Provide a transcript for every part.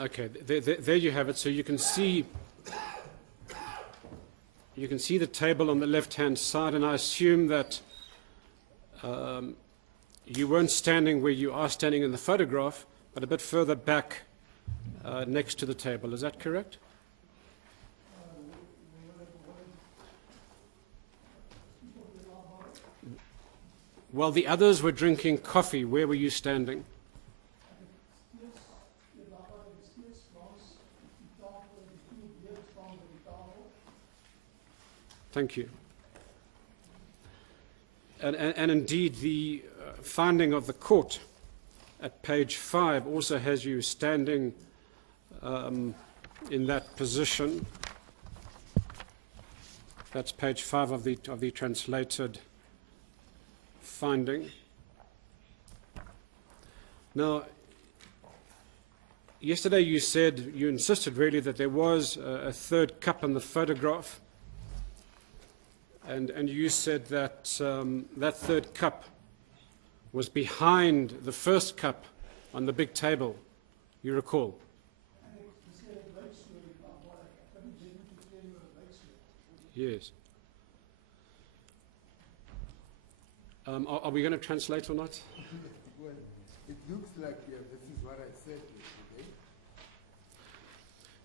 Okay, there you have it. So you can see the table on the left-hand side, and I assume that you weren't standing where you are standing in the photograph, but a bit further back next to the table. Is that correct? While the others were drinking coffee, where were you standing? Thank you. And indeed, the finding of the court at page 5 also has you standing in that position. That's page 5 of the translated finding. Now, yesterday you insisted really that there was a third cup in the photograph. And you said that that third cup was behind the first cup on the big table, you recall? Yes. Are we going to translate or not? Well, it looks like this is what I said yesterday.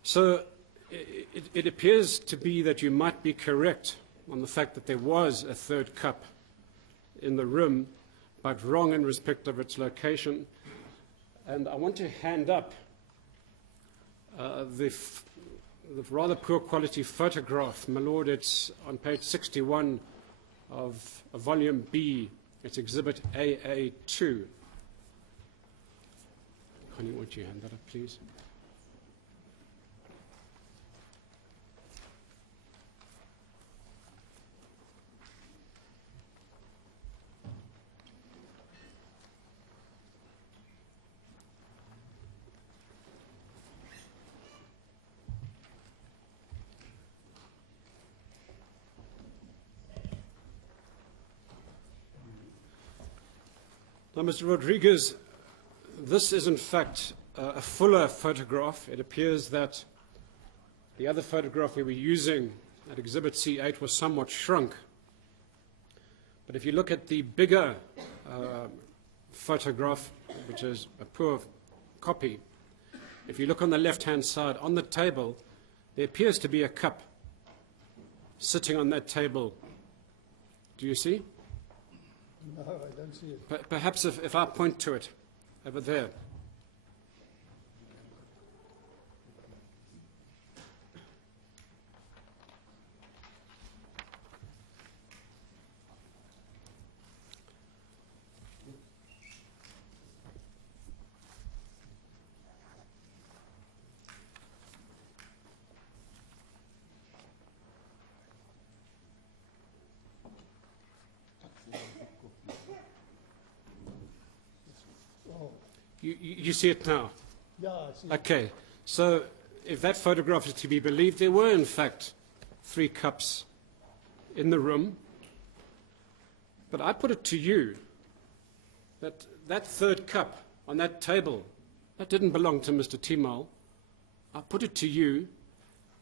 So it appears to be that you might be correct on the fact that there was a third cup in the room, but wrong in respect of its location. And I want to hand up the rather poor quality photograph. My lord, it's on page 61 of volume B. It's exhibit AA2. Connie, won't you hand that up, please? Now, Mr. Rodrigues, this is in fact a fuller photograph. It appears that the other photograph we were using at Exhibit C8 was somewhat shrunk. But if you look at the bigger photograph, which is a poor copy, if you look on the left-hand side, on the table, there appears to be a cup sitting on that table. Do you see? No, I don't see it. Perhaps if I point to it, over there. You see it now? Yeah, I see it. Okay, so if that photograph is to be believed, there were in fact 3 cups in the room. But I put it to you that that third cup on that table, that didn't belong to Mr. Timol. I put it to you,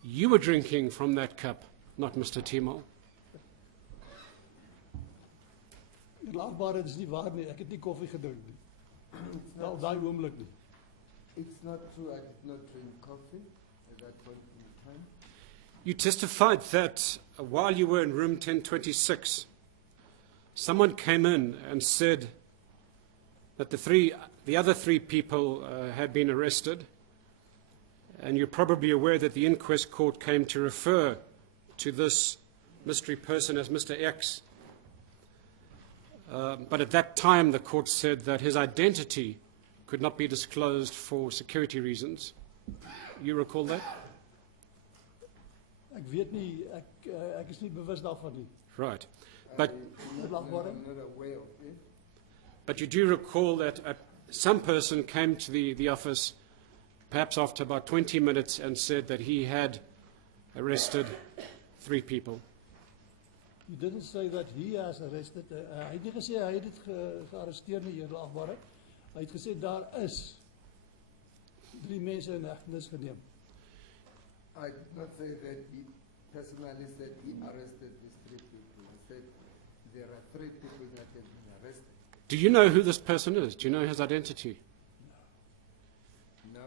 you were drinking from that cup, not Mr. Timol. Die laafbare is nie waar nie. Ek het nie koffie gedrink nie. Wel daai oomblik nie. It's not true, I did not drink coffee at that point in time. You testified that while you were in room 1026, someone came in and said that the other three people had been arrested, and you're probably aware that the inquest court came to refer to this mystery person as Mr. X. But at that time, the court said that his identity could not be disclosed for security reasons. You recall that? Ek weet nie, ek is nie bewus daarvan nie. Right. But I'm not aware of it. But you do recall that some person came to the office, perhaps after about 20 minutes, and said that he had arrested 3 people. He didn't say that he has arrested. Hy het nie gesê hy het dit gearresteer nie, Heer Laafbare. Hy het gesê daar is 3 mense in hegtenis geneem. I did not say that he personally said he arrested these 3 people. I said there are 3 people that have been arrested. Do you know who this person is? Do you know his identity? No,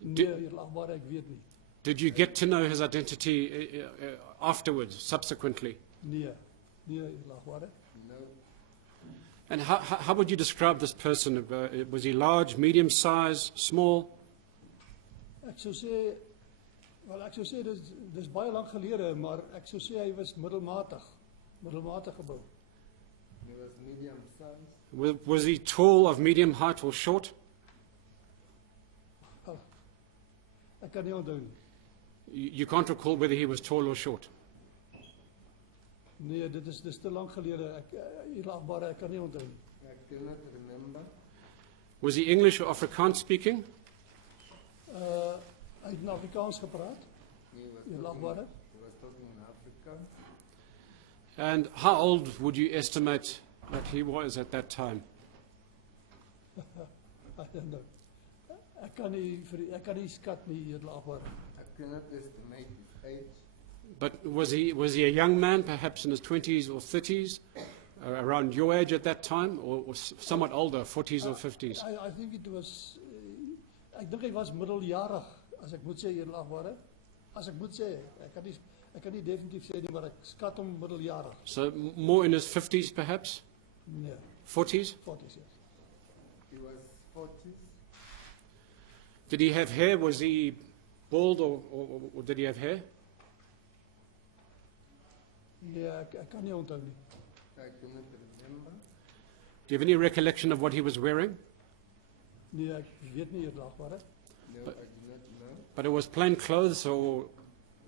Nee, eerlagbare, ek weet nie. Did you get to know his identity afterwards, subsequently? Nee, eerlagbare. no. And how would you describe this person? Was he large, medium size, small? Ek sou sê, dis baie lank gelede, maar ek sou sê hy was middelmatig gebou. He was medium size. Was he tall, of medium height, or short? Ek kan nie onthou nie. You can't recall whether he was tall or short. Nee, dis te lank gelede. Eerlagbare, ek kan nie onthou nie. I cannot remember. Was he English or Afrikaans speaking? Hy het in Afrikaans gepraat, He was eerlagbare. talking in Africa. And how old would you estimate that he was at that time? I don't know. Ek kan nie skat nie, eerlagbare. I cannot estimate his age. But was he a young man, perhaps in his 20s or 30s, around your age at that time, or somewhat older, 40s or 50s? I think it was, ek dink hy was middeljarig, as ek moet sê, eerlagbare. As ek moet sê, ek kan nie definitief sê nie, maar ek skat hom middeljarig. So more in his 50s, perhaps? Nee, 40s? 40s, yes. He was 40s. Did he have hair? Was he bald, or did he have hair? Nee, ek kan nie onthou nie. I cannot remember. Do you have any recollection of what he was wearing? Nee, ek weet nie, eerlagbare. No, I do not know. But it was plain clothes, or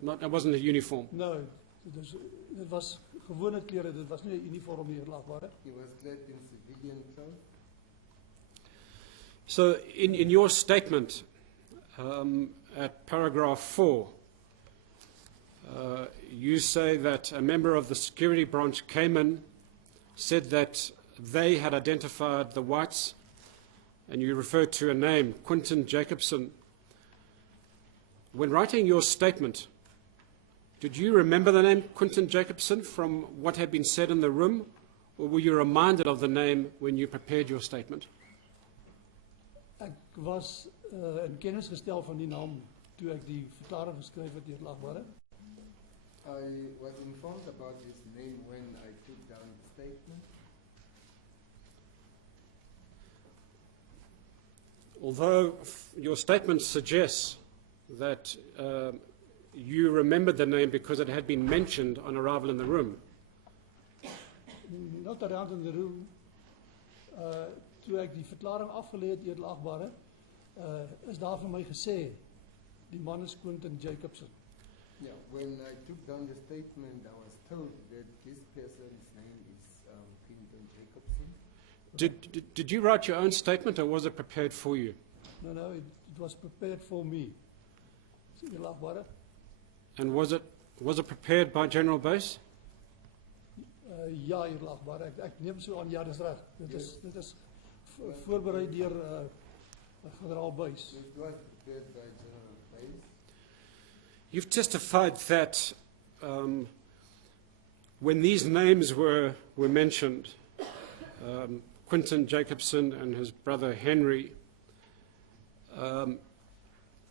not? It wasn't a uniform. Nou, dit was gewone klere, dit was nie 'n uniform nie, eerlagbare. He was clad in civilian clothes. So in your statement at paragraph 4, you say that a member of the security branch came in, said that they had identified the whites, and you referred to a name, Quinton Jacobson. When writing your statement, did you remember the name Quinton Jacobson from what had been said in the room, or were you reminded of the name when you prepared your statement? Ek was in kennis gestel van die naam toe ek die verklaring geskryf het, eerlagbare. I was informed about his name when I took down the statement. Although your statement suggests that you remembered the name because it had been mentioned on arrival in the room, Not around in the room, toe ek die verklaring afgelê het, eerlagbare, is daar vir my gesê, die man is Quinton Jacobson. Yeah, when I took down the statement, I was told that this person's name is Quinton Jacobson. did you write your own statement, or was it prepared for you? No, it was prepared for me. Eerlagbare. And was it prepared by General Base? Ja, eerlagbare. Ek neem so aan, ja, dis reg. Dit is voorberei deur generaal Buys. It was prepared by General Base. You've testified that when these names were mentioned, Quinton Jacobson and his brother Henry,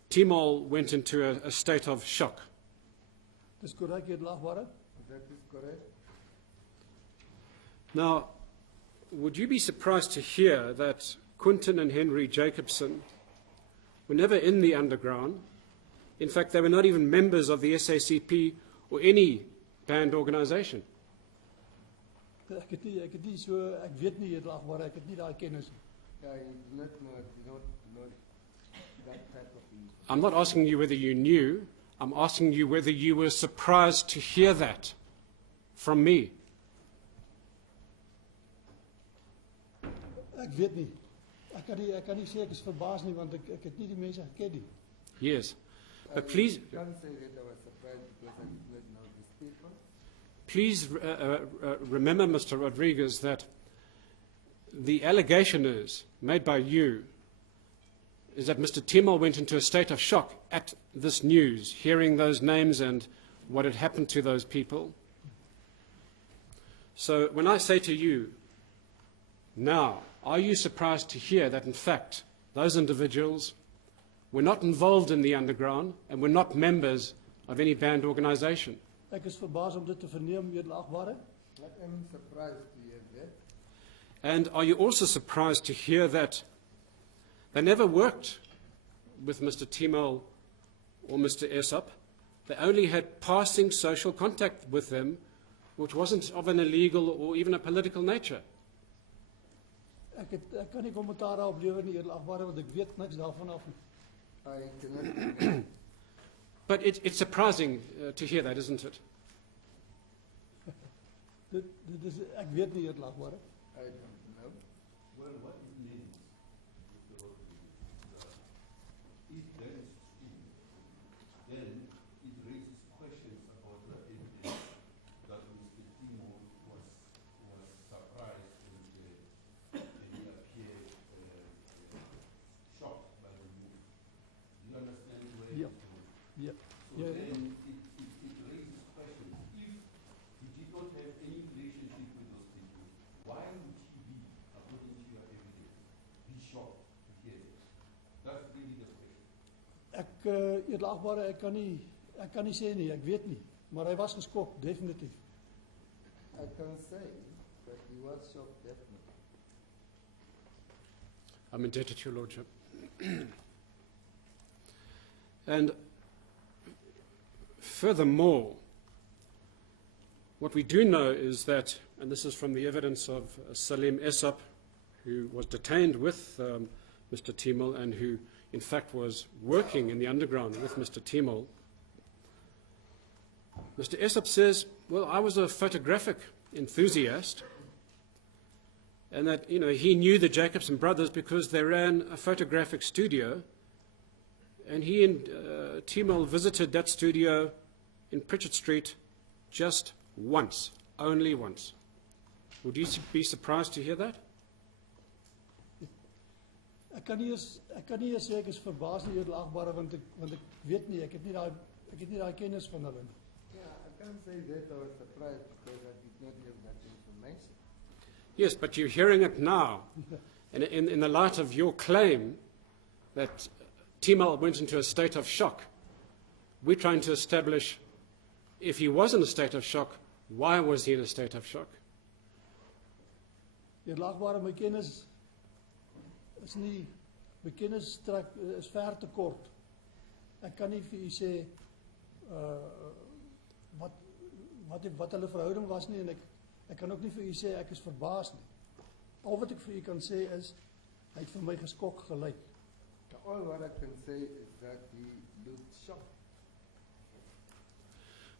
Timol went into a state of shock. Dis korrek, eerlagbare. That is correct. Now, would you be surprised to hear that Quinton and Henry Jacobson were never in the underground? In fact, they were not even members of the SACP or any band organization. Ek weet nie, eerlagbare, ek het nie daai kennis nie. Yeah, I do not know that type of thing. I'm not asking you whether you knew, I'm asking you whether you were surprised to hear that from me. Ek weet nie. Ek kan nie sê ek is verbaas nie, want ek het nie die mense geken nie. Yes. But please, I can't say that I was surprised because I did not know these people. please remember, Mr. Rodrigues, that the allegation is made by you is that Mr. Timol went into a state of shock at this news, hearing those names and what had happened to those people. So when I say to you, now, are you surprised to hear that, in fact, those individuals were not involved in the underground and were not members of any banned organization? Ek is verbaas om dit te verneem, edelagbare. I'm surprised to hear that. And are you also surprised to hear that they never worked with Mr. Timol or Mr. Aesop? They only had passing social contact with them, which wasn't of an illegal or even a political nature. Ek kan nie kommentaar daarop lewer nie, edelagbare, want ek weet niks daarvan af nie. I cannot comment. But it's surprising to hear that, isn't it? Dit is, ek weet nie, edelagbare. I don't know. Well, what it means, Mr. Rodrigues, if there is steam, then it raises questions about the evidence that Mr. Timol was surprised and he appeared shocked by the move. Do you understand where Yeah. it's going? Yeah. So Yeah. then it raises questions. If he did not have any relationship with those people, why would he be, according to your evidence, be shocked to hear it? That's really the question. Ek edelagbare, ek kan nie sê nie, ek weet nie, maar hy was geskok, definitief. I can say that he was shocked definitely. I'm indebted to your lordship. And furthermore, what we do know is that, and this is from the evidence of Salim Aesop, who was detained with Mr. Timol and who, in fact, was working in the underground with Mr. Timol. Mr. Aesop says, well, I was a photographic enthusiast, and that, he knew the Jacobson brothers because they ran a photographic studio, and he and Timol visited that studio in Pritchard Street just once, only once. Would you be surprised to hear that? Ek kan nie eens sê ek is verbaas nie, edelagbare, want ek weet nie, ek het nie daai kennis van hulle nie. Yeah, I can't say that I was surprised because I did not have that information. Yes, but you're hearing it now. And in the light of your claim that Timol went into a state of shock, we're trying to establish, if he was in a state of shock, why was he in a state of shock? Edelagbare, my kennis is nie, my kennis is ver te kort. Ek kan nie vir u sê wat hulle verhouding was nie, en ek kan ook nie vir u sê ek is verbaas nie. Al wat ek vir u kan sê is, hy het vir my geskok gelyk. All what I can say is that he looked shocked.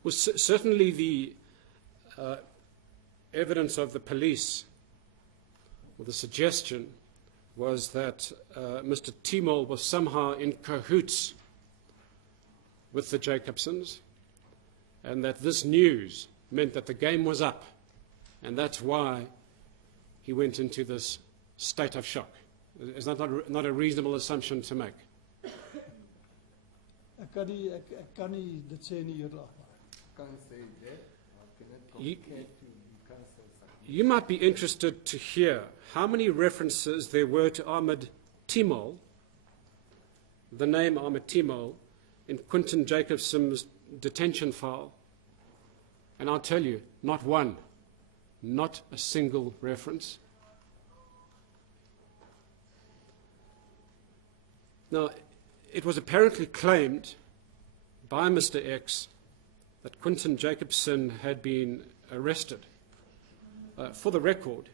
Well, certainly the evidence of the police, or the suggestion, was that Mr. Timol was somehow in cahoots with the Jacobsons, and that this news meant that the game was up, and that's why he went into this state of shock. Is that not a reasonable assumption to make? Ek kan nie dit sê nie, edelagbare. Can't say that. I cannot You- compare to the council. You might be interested to hear how many references there were to Ahmed Timol, the name Ahmed Timol, in Quinton Jacobson's detention file. And I'll tell you, not one, not a single reference. Now, it was apparently claimed by Mr. X that Quinton Jacobson had been arrested. For the record,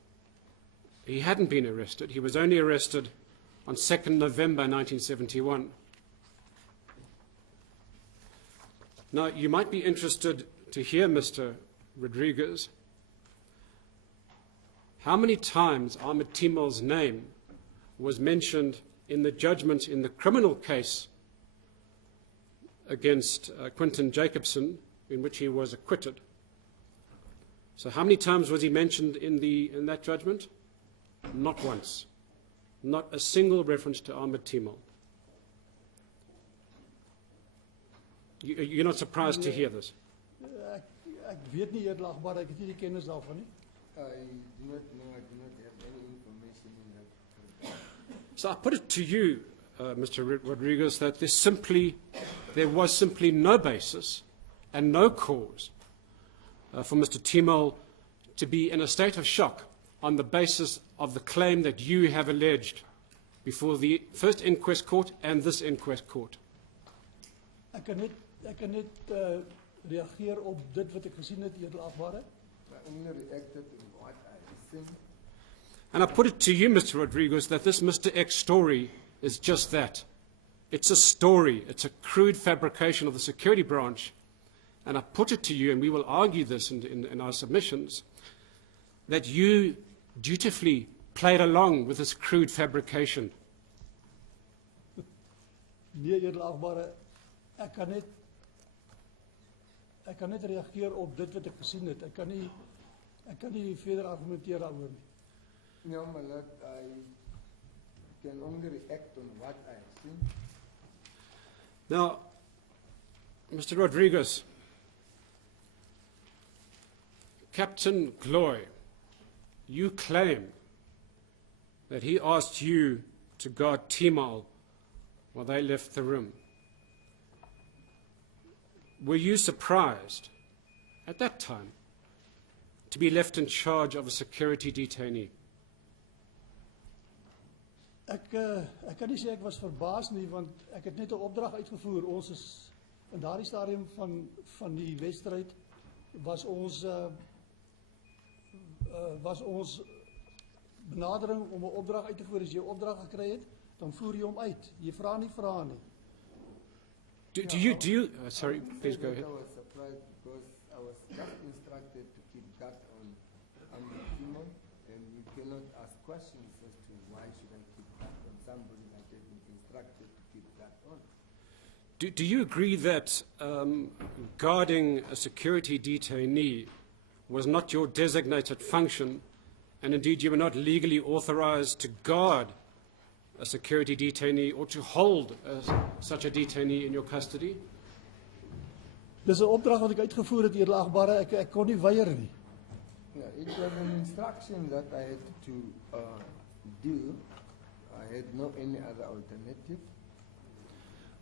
he hadn't been arrested. He was only arrested on 2nd November 1971. Now, you might be interested to hear, Mr. Rodrigues, how many times Ahmed Timol's name was mentioned in the judgment in the criminal case against Quinton Jacobson, in which he was acquitted. So how many times was he mentioned in that judgment? Not once. Not a single reference to Ahmed Timol. You're not surprised to hear this? Ek weet nie eerlikwaar, ek het nie die kennis daarvan nie. I do not know, I do not have any information in that. So I put it to you, Mr. Rodrigues, that there was simply no basis and no cause for Mr. Timol to be in a state of shock on the basis of the claim that you have alleged before the first inquest court and this inquest court. Ek kan net reageer op dit wat ek gesien het, eerlikwaar. I only reacted in what I seen. And I put it to you, Mr. Rodrigues, that this Mr. X story is just that. It's a story. It's a crude fabrication of the security branch. And I put it to you, and we will argue this in our submissions, that you dutifully played along with this crude fabrication. Nee, eerlikwaar, ek kan net reageer op dit wat ek gesien het. Ek kan nie verder argumenteer daaroor nie. No, my lord, I can only react on what I have seen. Now, Mr. Rodrigues, Captain Gloy, you claim that he asked you to guard Timol while they left the room. Were you surprised at that time to be left in charge of a security detainee? Ek kan nie sê ek was verbaas nie, want ek het net 'n opdrag uitgevoer. Ons is in daardie stadium van die wedstryd was ons benadering om 'n opdrag uit te voer. As jy 'n opdrag gekry het, dan voer jy hom uit. Jy vra nie vrae nie. Do you sorry, please go ahead. I was surprised because I was just instructed to keep guard on Timol, and you cannot ask questions as to why should I keep guard on somebody that has been instructed to keep guard on. Do you agree that guarding a security detainee was not your designated function, and indeed you were not legally authorized to guard a security detainee or to hold such a detainee in your custody? Dis 'n opdrag wat ek uitgevoer het, eerlikwaar. Ek kon nie weier nie. Yeah, it was an instruction that I had to do. I had no any other alternative.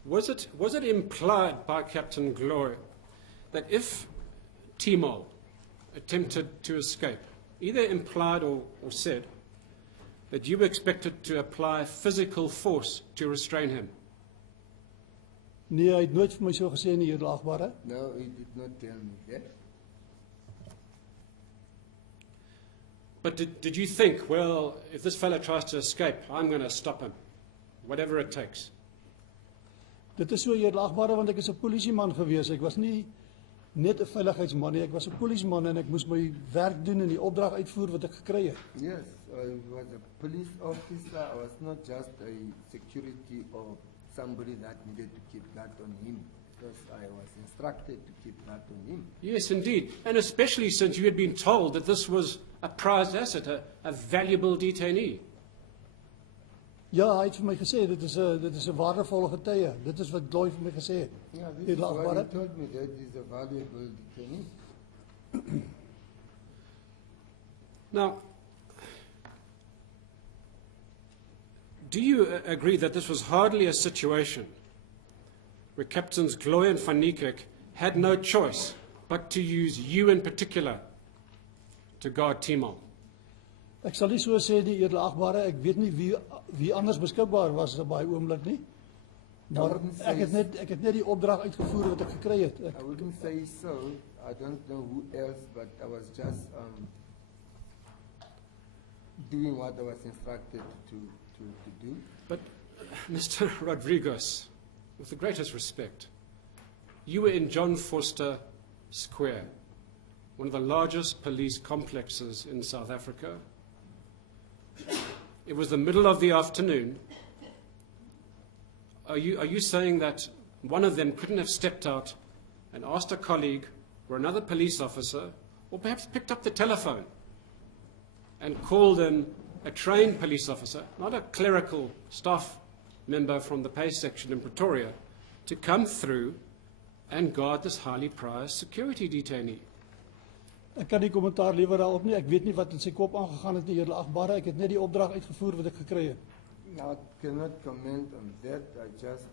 Was it implied by Captain Glory that if Timol attempted to escape, either implied or said, that you were expected to apply physical force to restrain him? Nee, hy het nooit vir my so gesê nie, eerlikwaar. No, he did not tell me that. But did you think, well, if this fellow tries to escape, I'm going to stop him, whatever it takes? Dit is so eerlikwaar, want ek is 'n polisieman gewees. Ek was nie net 'n veiligheidsman nie, ek was 'n polisieman en ek moes my werk doen en die opdrag uitvoer wat ek gekry het. Yes, I was a police officer. I was not just a security or somebody that needed to keep guard on him, because I was instructed to keep guard on him. Yes, indeed. And especially since you had been told that this was a prized asset, a valuable detainee. Ja, hy het vir my gesê, dit is 'n waardevolle getuie. Dit is wat Gloy vir my gesê het. Yeah, this is Eerlikwaar. what he told me, that is a valuable detainee. Now, do you agree that this was hardly a situation where Captains Gloy and Van Niekerk had no choice but to use you in particular to guard Timol? Ek sal nie so sê die eerlikwaar, ek weet nie wie anders beskikbaar was op daai oomblik nie. Maar ek het net die opdrag uitgevoer wat ek gekry het. I wouldn't say so. I don't know who else, but I was just doing what I was instructed to do. But, Mr. Rodrigues, with the greatest respect, you were in John Vorster Square, one of the largest police complexes in South Africa. It was the middle of the afternoon. Are you saying that one of them couldn't have stepped out and asked a colleague or another police officer, or perhaps picked up the telephone and called in a trained police officer, not a clerical staff member from the pay section in Pretoria, to come through and guard this highly prized security detainee. Ek kan nie kommentaar lewer daarop nie. Ek weet nie wat in sy kop aangegaan het nie, edelagbare. Ek het net die opdrag uitgevoer wat ek gekry het. I cannot comment on that. I just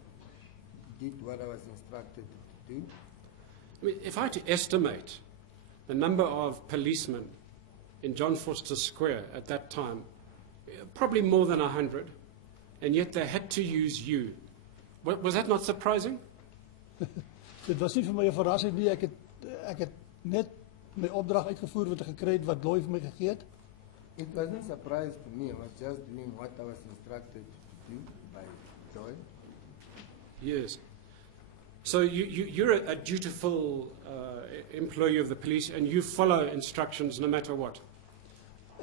did what I was instructed to do. I mean, if I had to estimate the number of policemen in John Vorster Square at that time, probably more than 100, and yet they had to use you. Was that not surprising? Dit was nie vir my 'n verrassing nie. Ek het net my opdrag uitgevoer wat ek gekry het wat Loy vir my gegee het. It wasn't a surprise to me. I was just doing what I was instructed to do by Joy. Yes. So you're a dutiful employee of the police, and you follow instructions no matter what.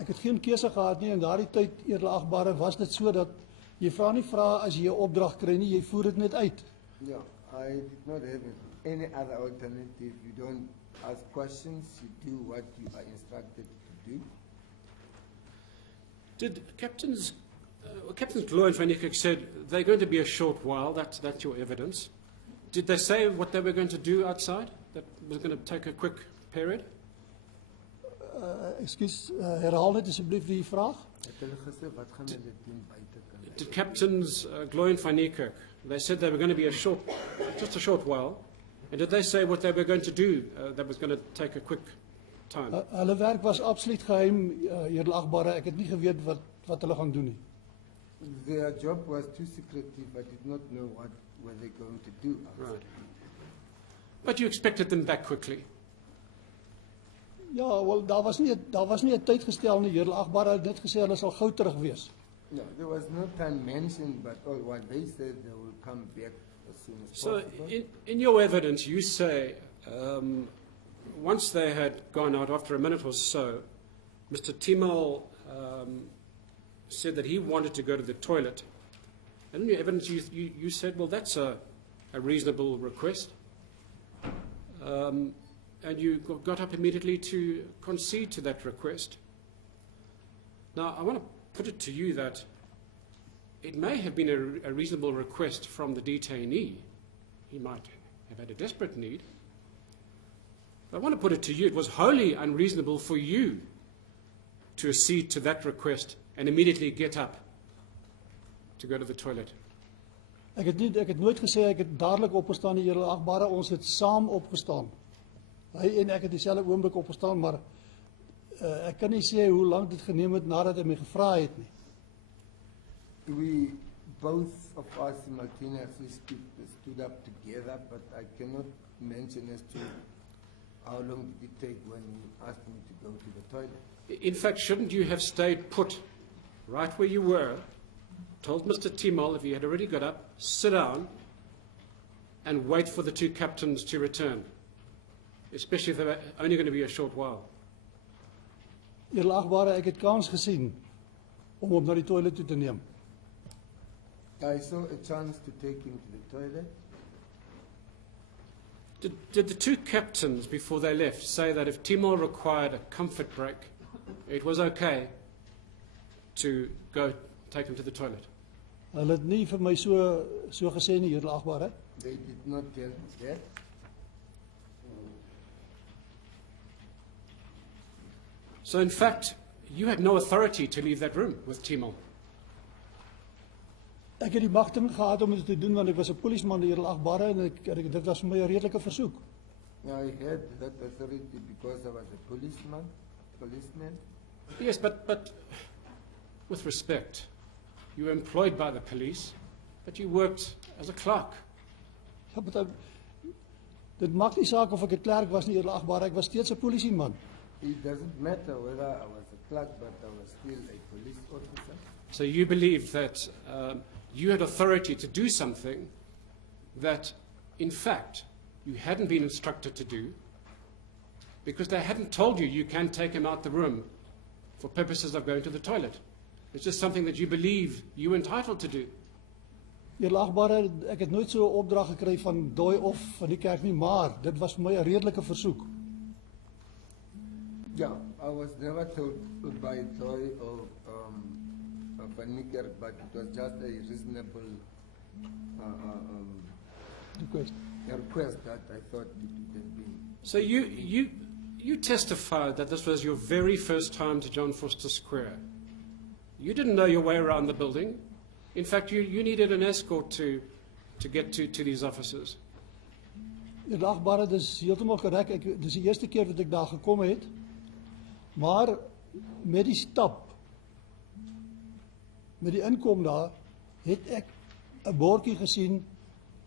Ek het geen keuse gehad nie. In daardie tyd, edelagbare, was dit so dat jy vra nie as jy 'n opdrag kry nie, jy voer dit net uit. Yeah, I did not have any other alternative. You don't ask questions. You do what you are instructed to do. Did Captains Glow and Van Niekerk said they're going to be a short while, that's your evidence. Did they say what they were going to do outside? That was going to take a quick period? Ekskuus, herhaal net asseblief die vraag. Het hulle gesê wat gaan hulle doen buitekant? Did Captains Glow and Van Niekerk, they said they were going to be just a short while, and did they say what they were going to do that was going to take a quick time? Hulle werk was absoluut geheim, edelagbare. Ek het nie geweet wat hulle gaan doen nie. Their job was too secretive. I did not know what were they going to do. Right. But you expected them back quickly. Ja, wel daar was nie 'n tyd gestel nie. Edelagbare het net gesê hulle sal gou terug wees. No, there was no time mentioned, but all what they said, they will come back as soon as So possible. in your evidence, you say once they had gone out after a minute or so, Mr. Timol said that he wanted to go to the toilet. And in your evidence, you said, well, that's a reasonable request. And you got up immediately to concede to that request. Now, I want to put it to you that it may have been a reasonable request from the detainee. He might have had a desperate need. But I want to put it to you, it was wholly unreasonable for you to accede to that request and immediately get up to go to the toilet. Ek het nooit gesê ek het dadelik opgestaan, die edelagbare, ons het saam opgestaan. Hy en ek het dieselfde oomblik opgestaan, maar ek kan nie sê hoe lank dit geneem het nadat hy my gevra het nie. We, both of us simultaneously stood up together, but I cannot mention as to how long did it take when you asked me to go to the toilet. In fact, shouldn't you have stayed put right where you were, told Mr. Timol, if he had already got up, sit down and wait for the two captains to return, especially if they were only going to be a short while? Edelagbare, ek het kans gesien om hom na die toilet toe te neem. I saw a chance to take him to the toilet. Did the two captains, before they left, say that if Timol required a comfort break, it was okay to go take him to the toilet? Hulle het nie vir my so gesê nie, edelagbare. They did not tell me that. So in fact, you had no authority to leave that room with Timol. Ek het die magting gehad om dit te doen, want ek was 'n polisieman, edelagbare, en dit was vir my 'n redelike versoek. I had that authority because I was a policeman. Yes, but with respect, you were employed by the police, but you worked as a clerk. Ja, maar dit maak nie saak of ek 'n klerk was nie, edelagbare, ek was steeds 'n polisieman. It doesn't matter whether I was a clerk, but I was still a police officer. So you believed that you had authority to do something that, in fact, you hadn't been instructed to do, because they hadn't told you you can take him out the room for purposes of going to the toilet. It's just something that you believe you were entitled to do. Edelagbare, ek het nooit so 'n opdrag gekry van Dooi of van die kerk nie, maar dit was vir my 'n redelike versoek. Yeah, I was never told by Joy or Van Niekerk, but it was just a reasonable request. A request that I thought it would have been. So you testified that this was your very first time to John Vorster Square. You didn't know your way around the building. In fact, you needed an escort to get to these offices. Edelagbare, dis heeltemal korrek. Dis die eerste keer wat ek daar gekom het. Maar met die stap, met die inkom daar, het ek 'n bordjie gesien,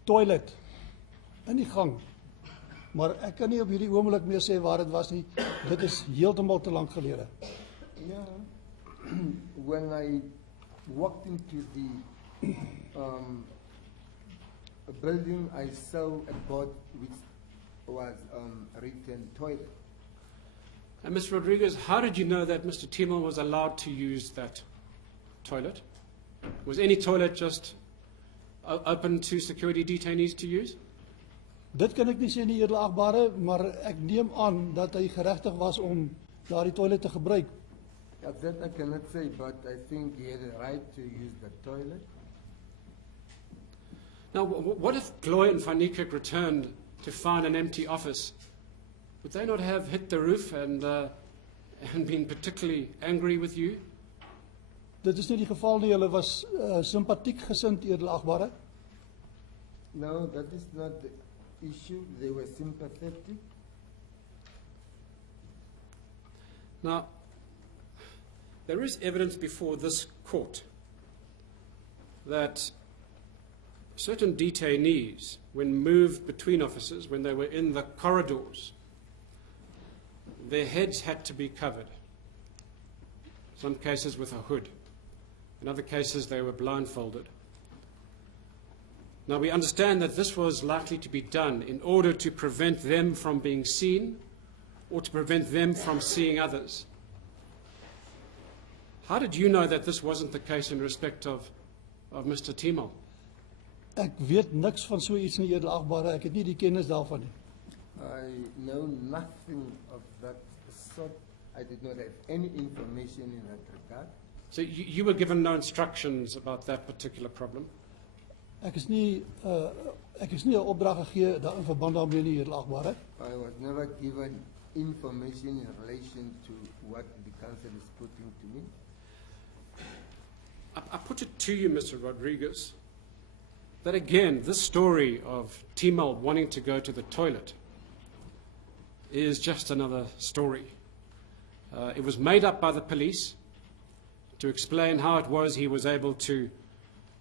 toilet, in die gang. Maar ek kan nie op hierdie oomblik meer sê waar dit was nie. Dit is heeltemal te lank gelede. Yeah. When I walked into the building, I saw a board which was written toilet. And Ms. Rodrigues, how did you know that Mr. Timol was allowed to use that toilet? Was any toilet just open to security detainees to use? Dit kan ek nie sê nie, edelagbare, maar ek neem aan dat hy geregtig was om daardie toilet te gebruik. That I cannot say, but I think he had a right to use the toilet. Now, what if Gloy and Van Niekerk returned to find an empty office? Would they not have hit the roof and been particularly angry with you? Dit is nie die geval nie, hulle was sympathiek gesind, edelagbare. No, that is not the issue. They were sympathetic. Now, there is evidence before this court that certain detainees, when moved between offices, when they were in the corridors, their heads had to be covered. Some cases with a hood. In other cases, they were blindfolded. Now, we understand that this was likely to be done in order to prevent them from being seen or to prevent them from seeing others. How did you know that this wasn't the case in respect of Mr. Timol? Ek weet niks van so iets nie, edelagbare. Ek het nie die kennis daarvan nie. I know nothing of that sort. I did not have any information in that regard. So you were given no instructions about that particular problem? Ek is nie 'n opdrag gegee in verband daarmee nie, edelagbare. I was never given information in relation to what the council is putting to me. I put it to you, Mr. Rodrigues, that again, this story of Timol wanting to go to the toilet is just another story. It was made up by the police to explain how it was he was able to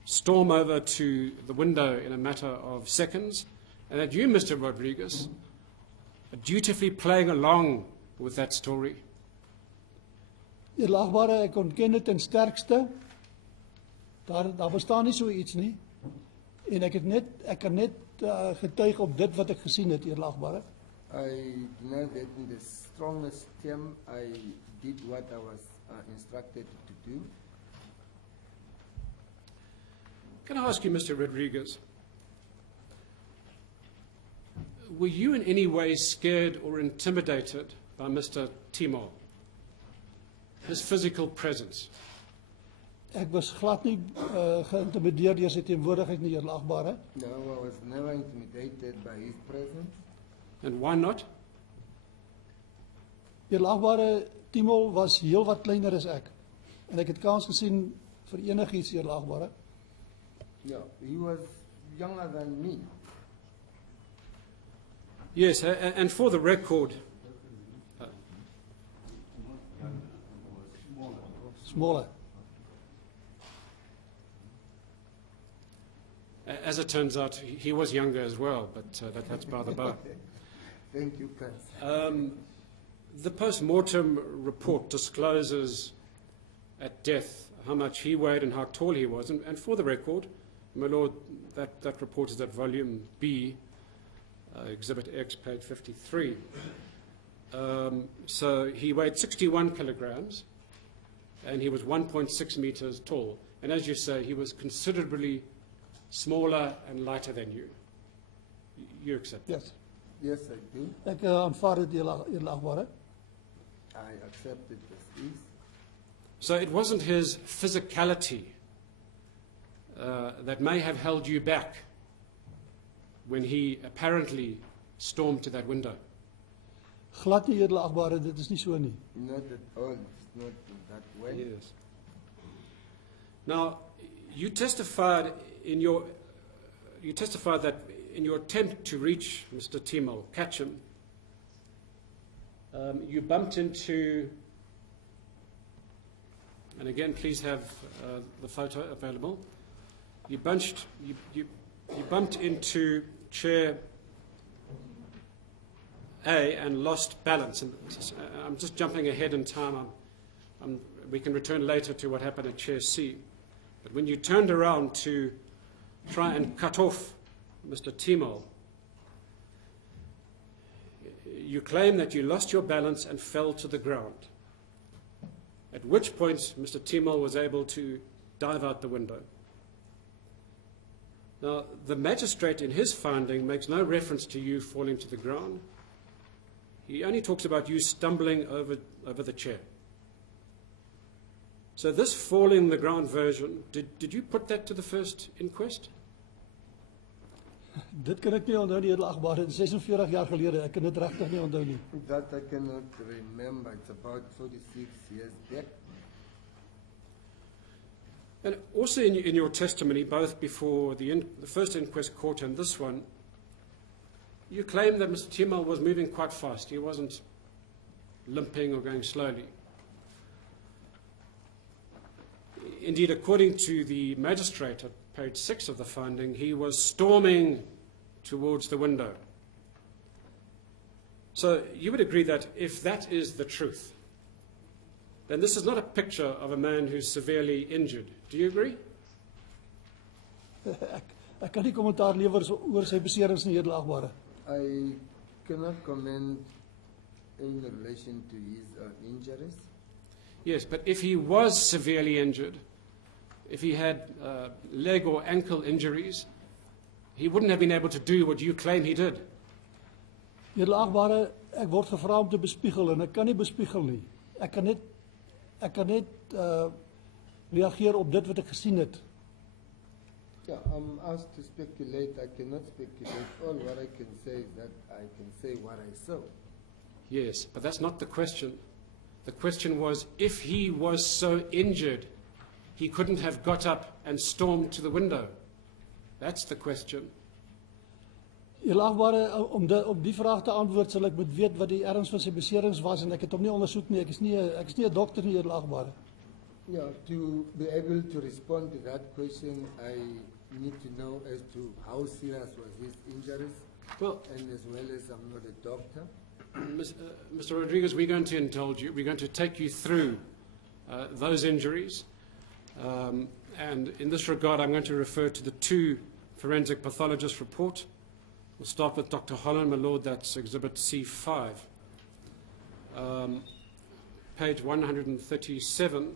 storm over to the window in a matter of seconds, and that you, Mr. Rodrigues, are dutifully playing along with that story. Edelagbare, ek ontken dit ten sterkste. Daar bestaan nie so iets nie. En ek kan net getuig op dit wat ek gesien het, edelagbare. I deny that in the strongest term I did what I was instructed to do. Can I ask you, Mr. Rodrigues, were you in any way scared or intimidated by Mr. Timol, his physical presence? Ek was glad nie geïntimideer deur sy teenwoordigheid nie, edelagbare. No, I was never intimidated by his presence. And why not? Edelagbare, Timol was heel wat kleiner as ek. En ek het kans gesien vir enigiets, edelagbare. Yeah, he was younger than me. Yes, and for the record, Smaller. as it turns out, he was younger as well, but that's by the by. Thank you, Councillor. The post-mortem report discloses at death how much he weighed and how tall he was. And for the record, my lord, that report is at volume B, Exhibit X, page 53. So he weighed 61 kilograms, and he was 1.6 meters tall. And as you say, he was considerably smaller and lighter than you. You accept that? Yes. Yes, I do. Ek aanvaar dit, edelagbare. I accept it as is. So it wasn't his physicality that may have held you back when he apparently stormed to that window? Glad nie, edelagbare, dit is nie so nie. Not at all. It's not in that way. Yes. Now, you testified in your that in your attempt to reach Mr. Timol, catch him, you bumped into, and again, please have the photo available. You bumped into chair A and lost balance. And I'm just jumping ahead in time. We can return later to what happened at chair C. But when you turned around to try and cut off Mr. Timol, you claim that you lost your balance and fell to the ground, at which point Mr. Timol was able to dive out the window. Now, the magistrate in his finding makes no reference to you falling to the ground. He only talks about you stumbling over the chair. So this falling the ground version, did you put that to the first inquest? Dit kan ek nie onthou nie, edelagbare, dit is 46 jaar gelede, ek kan dit regtig nie onthou nie. That I cannot remember. It's about 46 years back. And also in your testimony, both before the first inquest court and this one, you claim that Mr. Timol was moving quite fast. He wasn't limping or going slowly. Indeed, according to the magistrate at page 6 of the finding, he was storming towards the window. So you would agree that if that is the truth, then this is not a picture of a man who's severely injured. Do you agree? Ek kan nie kommentaar lewer oor sy beserings nie, edelagbare. I cannot comment in relation to his injuries. Yes, but if he was severely injured, if he had leg or ankle injuries, he wouldn't have been able to do what you claim he did. Edelagbare, ek word gevra om te bespiegel en ek kan nie bespiegel nie. Ek kan net reageer op dit wat ek gesien het. Yeah, I'm asked to speculate. I cannot speculate. All what I can say is that I can say what I saw. Yes, but that's not the question. The question was, if he was so injured, he couldn't have got up and stormed to the window. That's the question. Edelagbare, om die vraag te antwoord, sal ek moet weet wat die erns van sy beserings was en ek het hom nie ondersoek nie. Ek is nie 'n dokter nie, edelagbare. Yeah, to be able to respond to that question, I need to know as to how serious was his injuries, Well, and as well as I'm not a doctor. Mr. Rodrigues, we're going to indulge you. We're going to take you through those injuries. And in this regard, I'm going to refer to the two forensic pathologist report. We'll start with Dr. Holland, my lord, that's Exhibit C5. Page 137,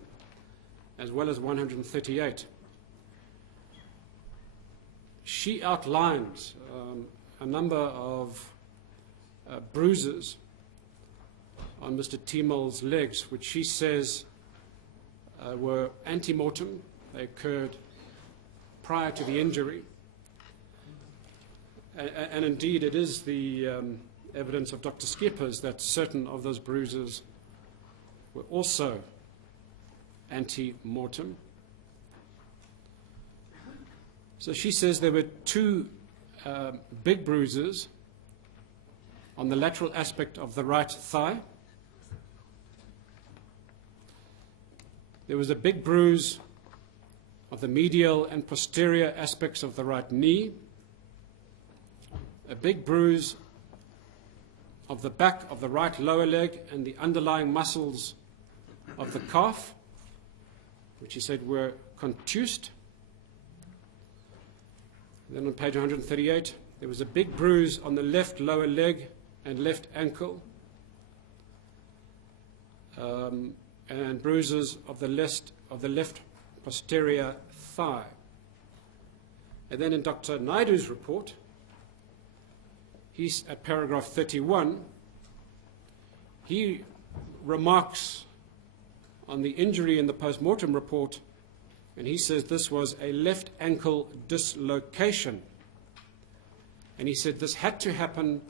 as well as 138. She outlines a number of bruises on Mr. Timol's legs, which she says were ante-mortem. They occurred prior to the injury. And indeed, it is the evidence of Dr. Skippers that certain of those bruises were also ante-mortem. So she says there were two big bruises on the lateral aspect of the right thigh. There was a big bruise of the medial and posterior aspects of the right knee, a big bruise of the back of the right lower leg and the underlying muscles of the calf, which he said were contused. Then on page 138, there was a big bruise on the left lower leg and left ankle, and bruises of the left posterior thigh. And then in Dr. Naidu's report, he's at paragraph 31, he remarks on the injury in the post-mortem report, and he says this was a left ankle dislocation. And he said this had to happen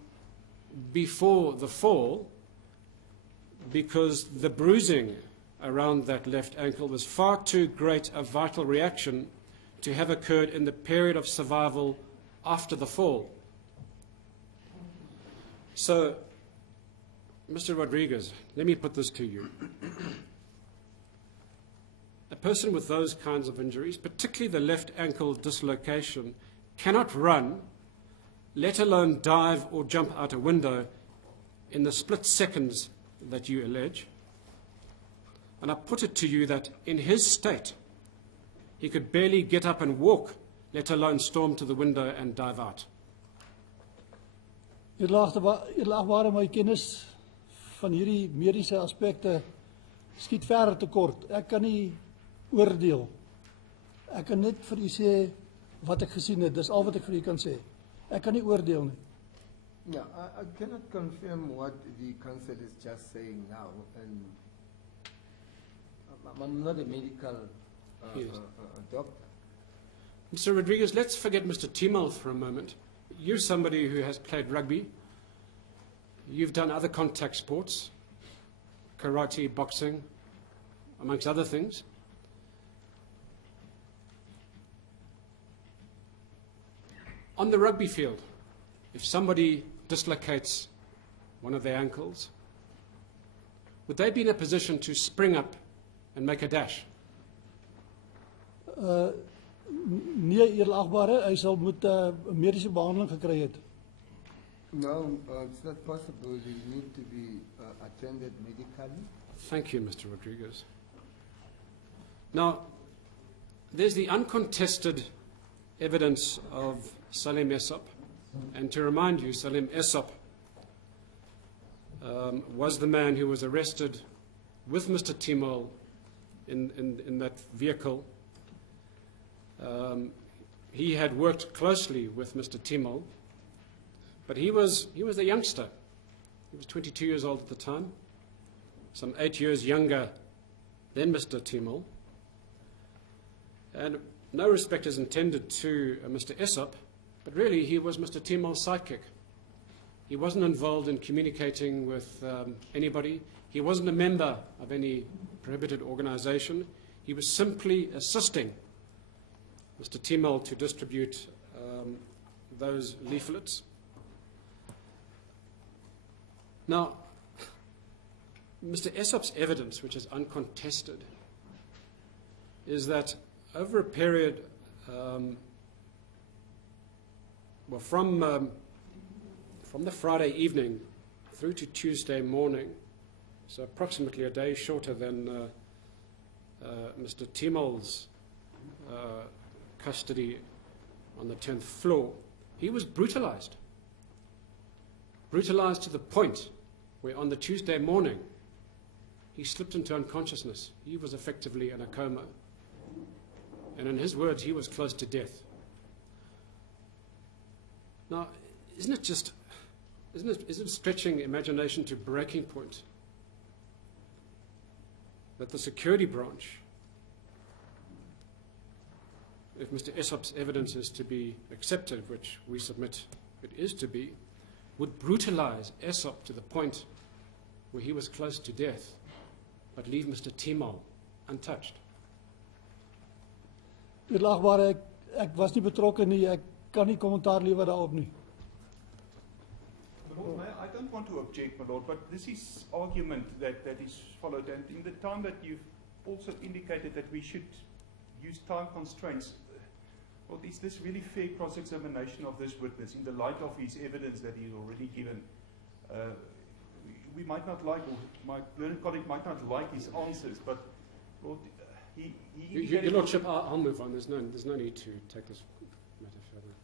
before the fall because the bruising around that left ankle was far too great a vital reaction to have occurred in the period of survival after the fall. So, Mr. Rodrigues, let me put this to you. A person with those kinds of injuries, particularly the left ankle dislocation, cannot run, let alone dive or jump out a window in the split seconds that you allege. And I put it to you that in his state, he could barely get up and walk, let alone storm to the window and dive out. Eerlaagware my kennis van hierdie mediese aspekte skiet verder tekort. Ek kan nie oordeel. Ek kan net vir u sê wat ek gesien het. Dis al wat ek vir u kan sê. Ek kan nie oordeel nie. Yeah, I cannot confirm what the council is just saying now, and I'm not a medical Yes. doctor. Mr. Rodrigues, let's forget Mr. Timol for a moment. You're somebody who has played rugby. You've done other contact sports, karate, boxing, amongst other things. On the rugby field, if somebody dislocates one of their ankles, would they be in a position to spring up and make a dash? Nee, eerlaagware, hy sal moet mediese behandeling gekry het. No, it's not possible. You need to be attended medically. Thank you, Mr. Rodrigues. Now, there's the uncontested evidence of Salim Essop. And to remind you, Salim Essop was the man who was arrested with Mr. Timol in that vehicle. He had worked closely with Mr. Timol, but he was a youngster. He was 22 years old at the time, some 8 years younger than Mr. Timol. And no respect is intended to Mr. Essop, but really he was Mr. Timol's sidekick. He wasn't involved in communicating with anybody. He wasn't a member of any prohibited organization. He was simply assisting Mr. Timol to distribute those leaflets. Now, Mr. Essop's evidence, which is uncontested, is that over a period, from the Friday evening through to Tuesday morning, so approximately a day shorter than Mr. Timol's custody on the 10th floor, he was brutalized. Brutalized to the point where on the Tuesday morning, he slipped into unconsciousness. He was effectively in a coma. And in his words, he was close to death. Now, isn't it stretching imagination to breaking point that the security branch, if Mr. Essop's evidence is to be accepted, which we submit it is to be, would brutalize Essop to the point where he was close to death, but leave Mr. Timol untouched? Eerlaagware, ek was nie betrokke nie, ek kan nie kommentaar lewer daarop nie. My Lord, I don't want to object, my Lord, but this is argument that is followed, and in the time that you've also indicated that we should use time constraints, well, is this really fair cross-examination of this witness in the light of his evidence that he's already given? We might not like, or my learned colleague might not like his answers, but Lord, he Your Lordship, I'll move on. There's no need to take this matter further.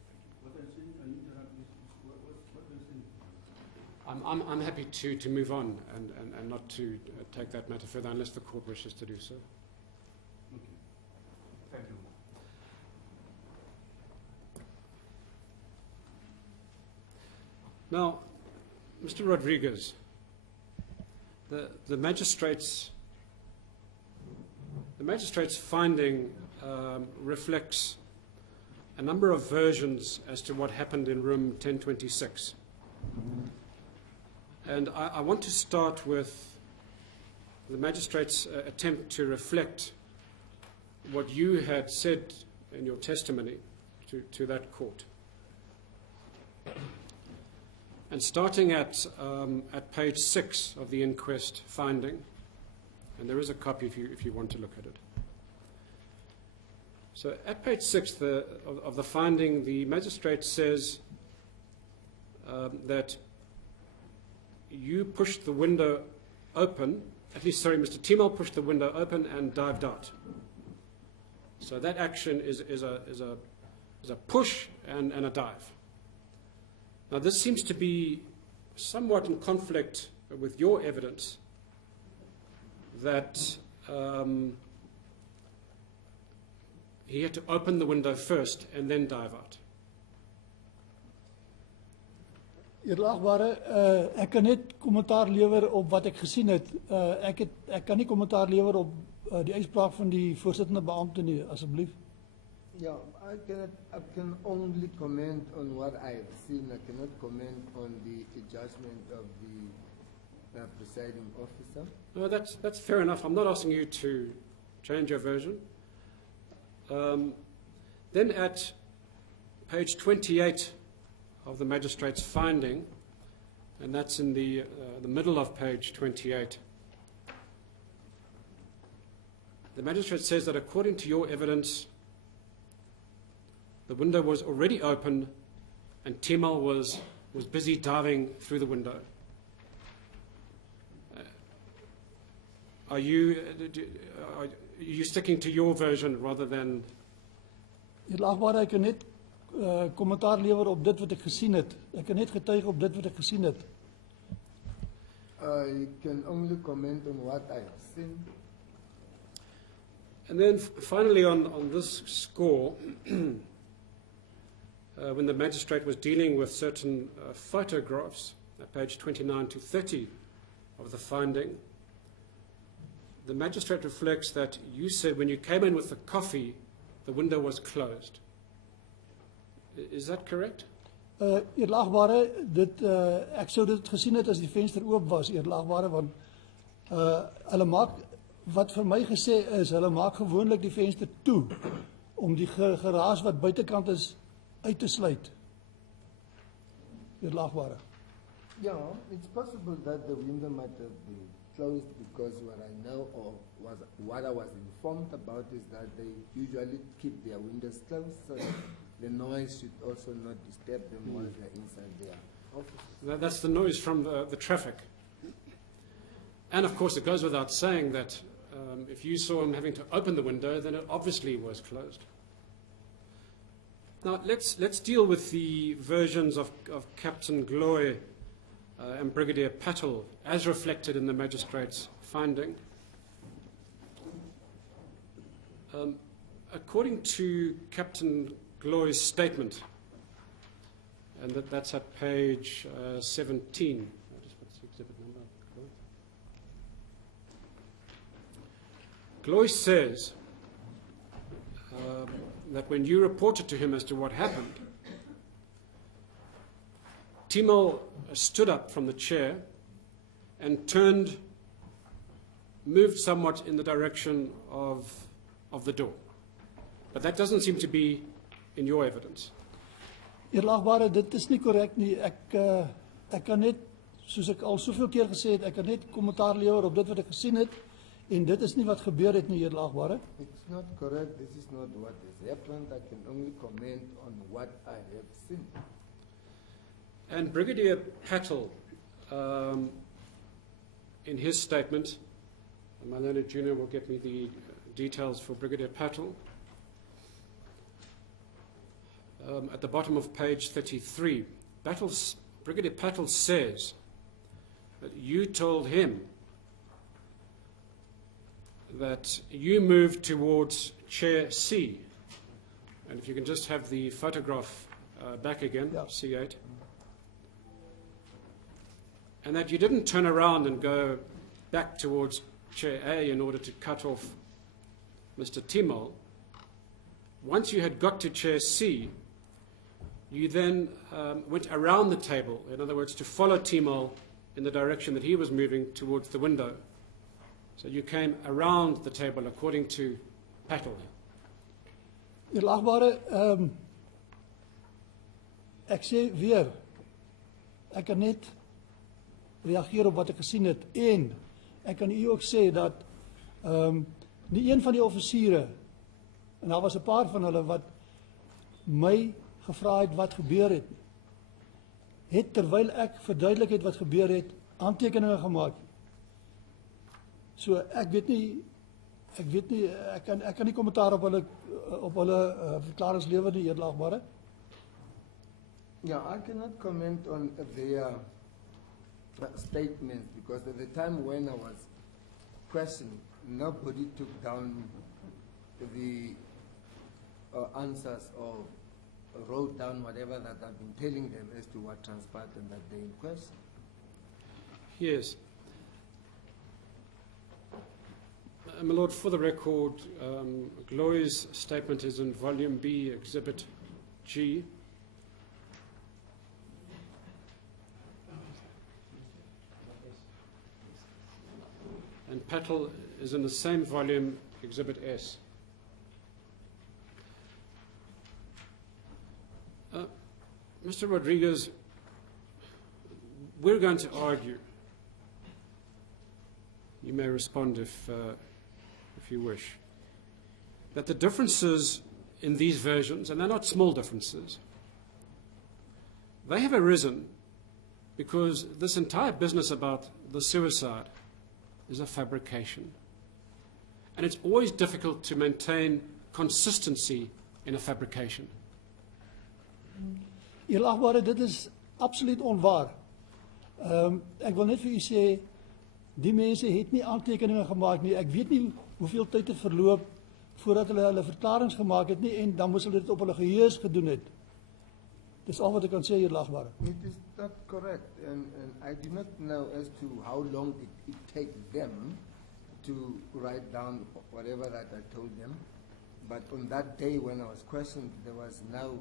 I'm happy to move on and not to take that matter further unless the court wishes to do so. Thank you. Now, Mr. Rodrigues, the magistrate's finding reflects a number of versions as to what happened in room 1026. And I want to start with the magistrate's attempt to reflect what you had said in your testimony to that court. And starting at page 6 of the inquest finding, and there is a copy if you want to look at it. So at page 6 of the finding, the magistrate says that you pushed the window open, Mr. Timol pushed the window open and dived out. So that action is a push and a dive. Now this seems to be somewhat in conflict with your evidence that he had to open the window first and then dive out. Edelagbare, ek kan net kommentaar lewer op wat ek gesien het. Ek kan nie kommentaar lewer op die uitspraak van die voorsittende beampte nie, asseblief. Yeah, I can only comment on what I have seen. I cannot comment on the judgment of the presiding officer. No, that's fair enough. I'm not asking you to change your version. Then at page 28 of the magistrate's finding, and that's in the middle of page 28, the magistrate says that according to your evidence, the window was already open and Timol was busy diving through the window. Are you sticking to your version rather than... Edelagbare, ek kan net kommentaar lewer op dit wat ek gesien het. Ek kan net getuig op dit wat ek gesien het. I can only comment on what I have seen. And then finally on this score, when the magistrate was dealing with certain photographs, at page 29 to 30 of the finding, the magistrate reflects that you said when you came in with the coffee, the window was closed. Is that correct? Edelagbare, ek sou dit gesien het as die venster oop was, edelagbare, want hulle maak, wat vir my gesê is, hulle maak gewoonlik die venster toe, om die geraas wat buitekant is, uit te sluit. Edelagbare. Yeah, it's possible that the window might have been closed because what I know or what I was informed about is that they usually keep their windows closed so that the noise should also not disturb them while they're inside their office. That's the noise from the traffic. And of course it goes without saying that if you saw him having to open the window, then it obviously was closed. Now let's deal with the versions of Captain Gloy and Brigadier Patel as reflected in the magistrate's finding. According to Captain Gloy's statement, and that's at page 17. I'll just put the exhibit number. Gloy says that when you reported to him as to what happened, Timol stood up from the chair and moved somewhat in the direction of the door. But that doesn't seem to be in your evidence. Edelagbare, dit is nie korrek nie. Ek kan net, soos ek al soveel keer gesê het, ek kan net kommentaar lewer op dit wat ek gesien het, en dit is nie wat gebeur het nie, edelagbare. It's not correct. This is not what has happened. I can only comment on what I have seen. And Brigadier Patel, in his statement, and my learned junior will get me the details for Brigadier Patel, at the bottom of page 33, Brigadier Patel says that you told him that you moved towards chair C. And if you can just have the photograph back again, Yeah. C8. And that you didn't turn around and go back towards chair A in order to cut off Mr. Timol, once you had got to chair C, you then went around the table, in other words, to follow Timol in the direction that he was moving towards the window. So you came around the table according to Patel. Eerlagbare, ek sê weer, ek kan net reageer op wat ek gesien het en ek kan u ook sê dat nie een van die offisiere, en daar was 'n paar van hulle wat my gevra het wat gebeur het terwyl ek verduidelik het wat gebeur het, aantekeninge gemaak. So ek weet nie, ek kan nie kommentaar op hulle verklaringe lewer nie, eerlagbare. Yeah, I cannot comment on their statements because at the time when I was questioned, nobody took down the answers or wrote down whatever that I've been telling them as to what transpired in that day in question. Yes. My Lord, for the record, Glory's statement is in Volume B, Exhibit G. And Patel is in the same volume, Exhibit S. Mr. Rodrigues, we're going to argue. You may respond if you wish. That the differences in these versions, and they're not small differences, they have arisen because this entire business about the suicide is a fabrication. And it's always difficult to maintain consistency in a fabrication. Eerlagbare, dit is absoluut onwaar. Ek wil net vir u sê, die mense het nie aantekeninge gemaak nie. Ek weet nie hoeveel tyd het verloop voordat hulle verklaringe gemaak het nie en dan moes hulle dit op hulle geheue gedoen het. Dis al wat ek kan sê, eerlagbare. It is not correct, and I do not know as to how long it take them to write down whatever that I told them. But on that day when I was questioned, there was no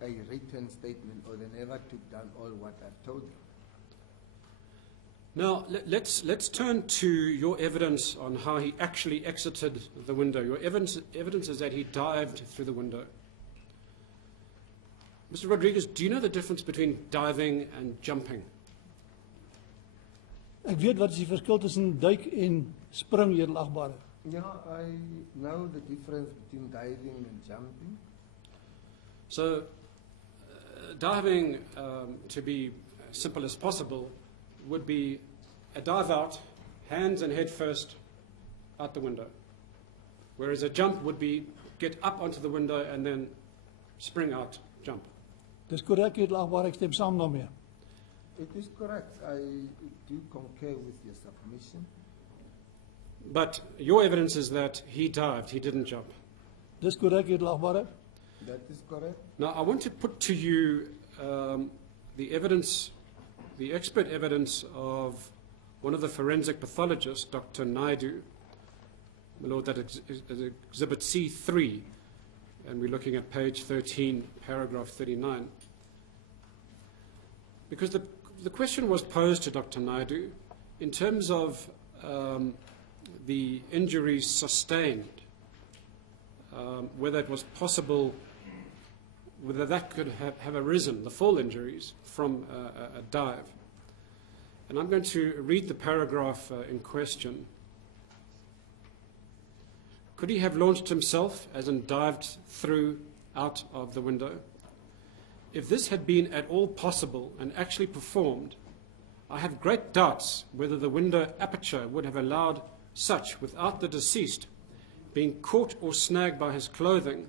a written statement, or they never took down all what I told them. Now, let's turn to your evidence on how he actually exited the window. Your evidence is that he dived through the window. Mr. Rodrigues, do you know the difference between diving and jumping? Ek weet wat is die verskil tussen duik en spring, eerlagbare. Yeah, I know the difference between diving and jumping. So, diving, to be as simple as possible, would be a dive out, hands and head first, out the window. Whereas a jump would be get up onto the window and then spring out, jump. Dis korrek, eerlagbare, ek stem saam daarmee. It is correct. I do concur with your submission. But your evidence is that he dived, he didn't jump. Dis korrek, eerlagbare. That is correct. Now, I want to put to you the evidence, the expert evidence of one of the forensic pathologists, Dr. Naidu. My Lord, that is Exhibit C3, and we're looking at page 13, paragraph 39. Because the question was posed to Dr. Naidu in terms of the injuries sustained, whether it was possible, whether that could have arisen, the fall injuries, from a dive. And I'm going to read the paragraph in question. Could he have launched himself, as in dived through, out of the window? If this had been at all possible and actually performed, I have great doubts whether the window aperture would have allowed such without the deceased being caught or snagged by his clothing,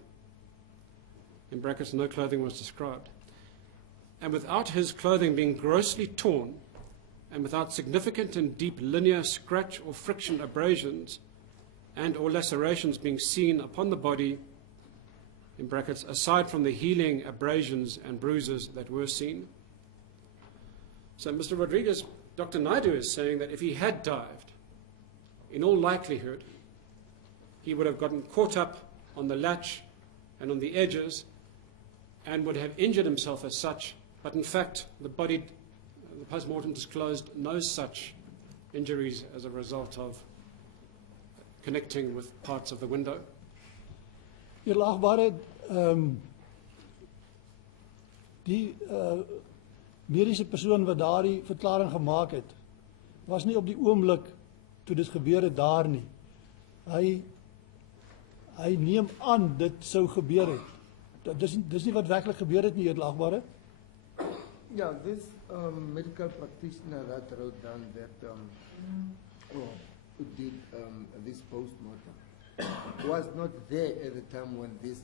in brackets no clothing was described, and without his clothing being grossly torn, and without significant and deep linear scratch or friction abrasions and or lacerations being seen upon the body, in brackets, aside from the healing abrasions and bruises that were seen. So Mr. Rodrigues, Dr. Naidu is saying that if he had dived, in all likelihood, he would have gotten caught up on the latch and on the edges and would have injured himself as such, but in fact the post-mortem disclosed no such injuries as a result of connecting with parts of the window. Eerlagbare, die mediese persoon wat daardie verklaring gemaak het, was nie op die oomblik toe dit gebeur het daar nie. Hy neem aan dit sou gebeur het. Dis nie wat werklik gebeur het nie, Eerlagbare. Yeah, this medical practitioner that wrote down that who did this post-mortem was not there at the time when this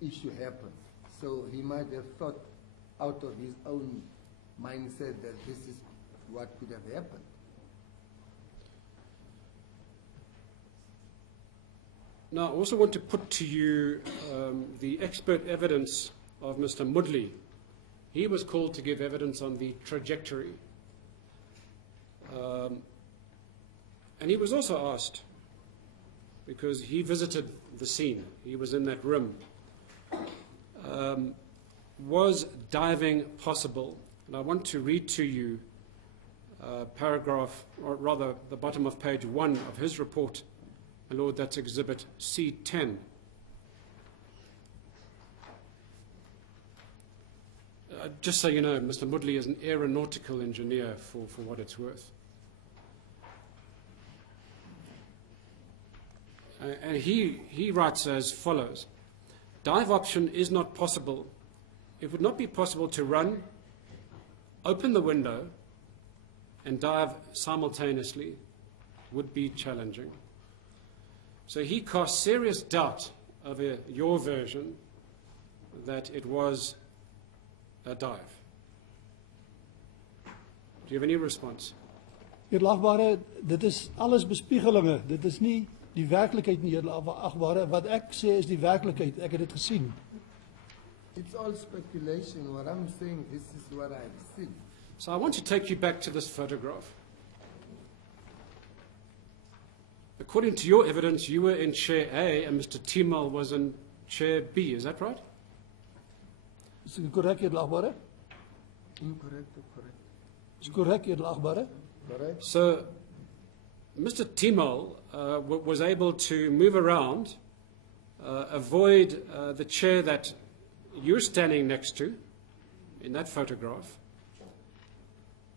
issue happened. So he might have thought out of his own mindset that this is what could have happened. Now, I also want to put to you the expert evidence of Mr. Mudley. He was called to give evidence on the trajectory. And he was also asked, because he visited the scene, he was in that room, was diving possible? And I want to read to you paragraph, or rather the bottom of page 1 of his report. My Lord, that's Exhibit C10. Just so you know, Mr. Mudley is an aeronautical engineer for what it's worth. And he writes as follows: dive option is not possible. It would not be possible to run, open the window, and dive simultaneously. Would be challenging. So he casts serious doubt over your version that it was a dive. Do you have any response? Eerlagbare, dit is alles bespiegelinge. Dit is nie die werklikheid nie, Eerlagbare. Wat ek sê is die werklikheid. Ek het dit gesien. It's all speculation. What I'm saying, this is what I've seen. So I want to take you back to this photograph. According to your evidence, you were in chair A and Mr. Timol was in chair B. Is that right? Is dit korrek, Eerlagbare? Incorrect or correct? Is korrek, Eerlagbare? Correct? So Mr. Timol was able to move around, avoid the chair that you're standing next to in that photograph,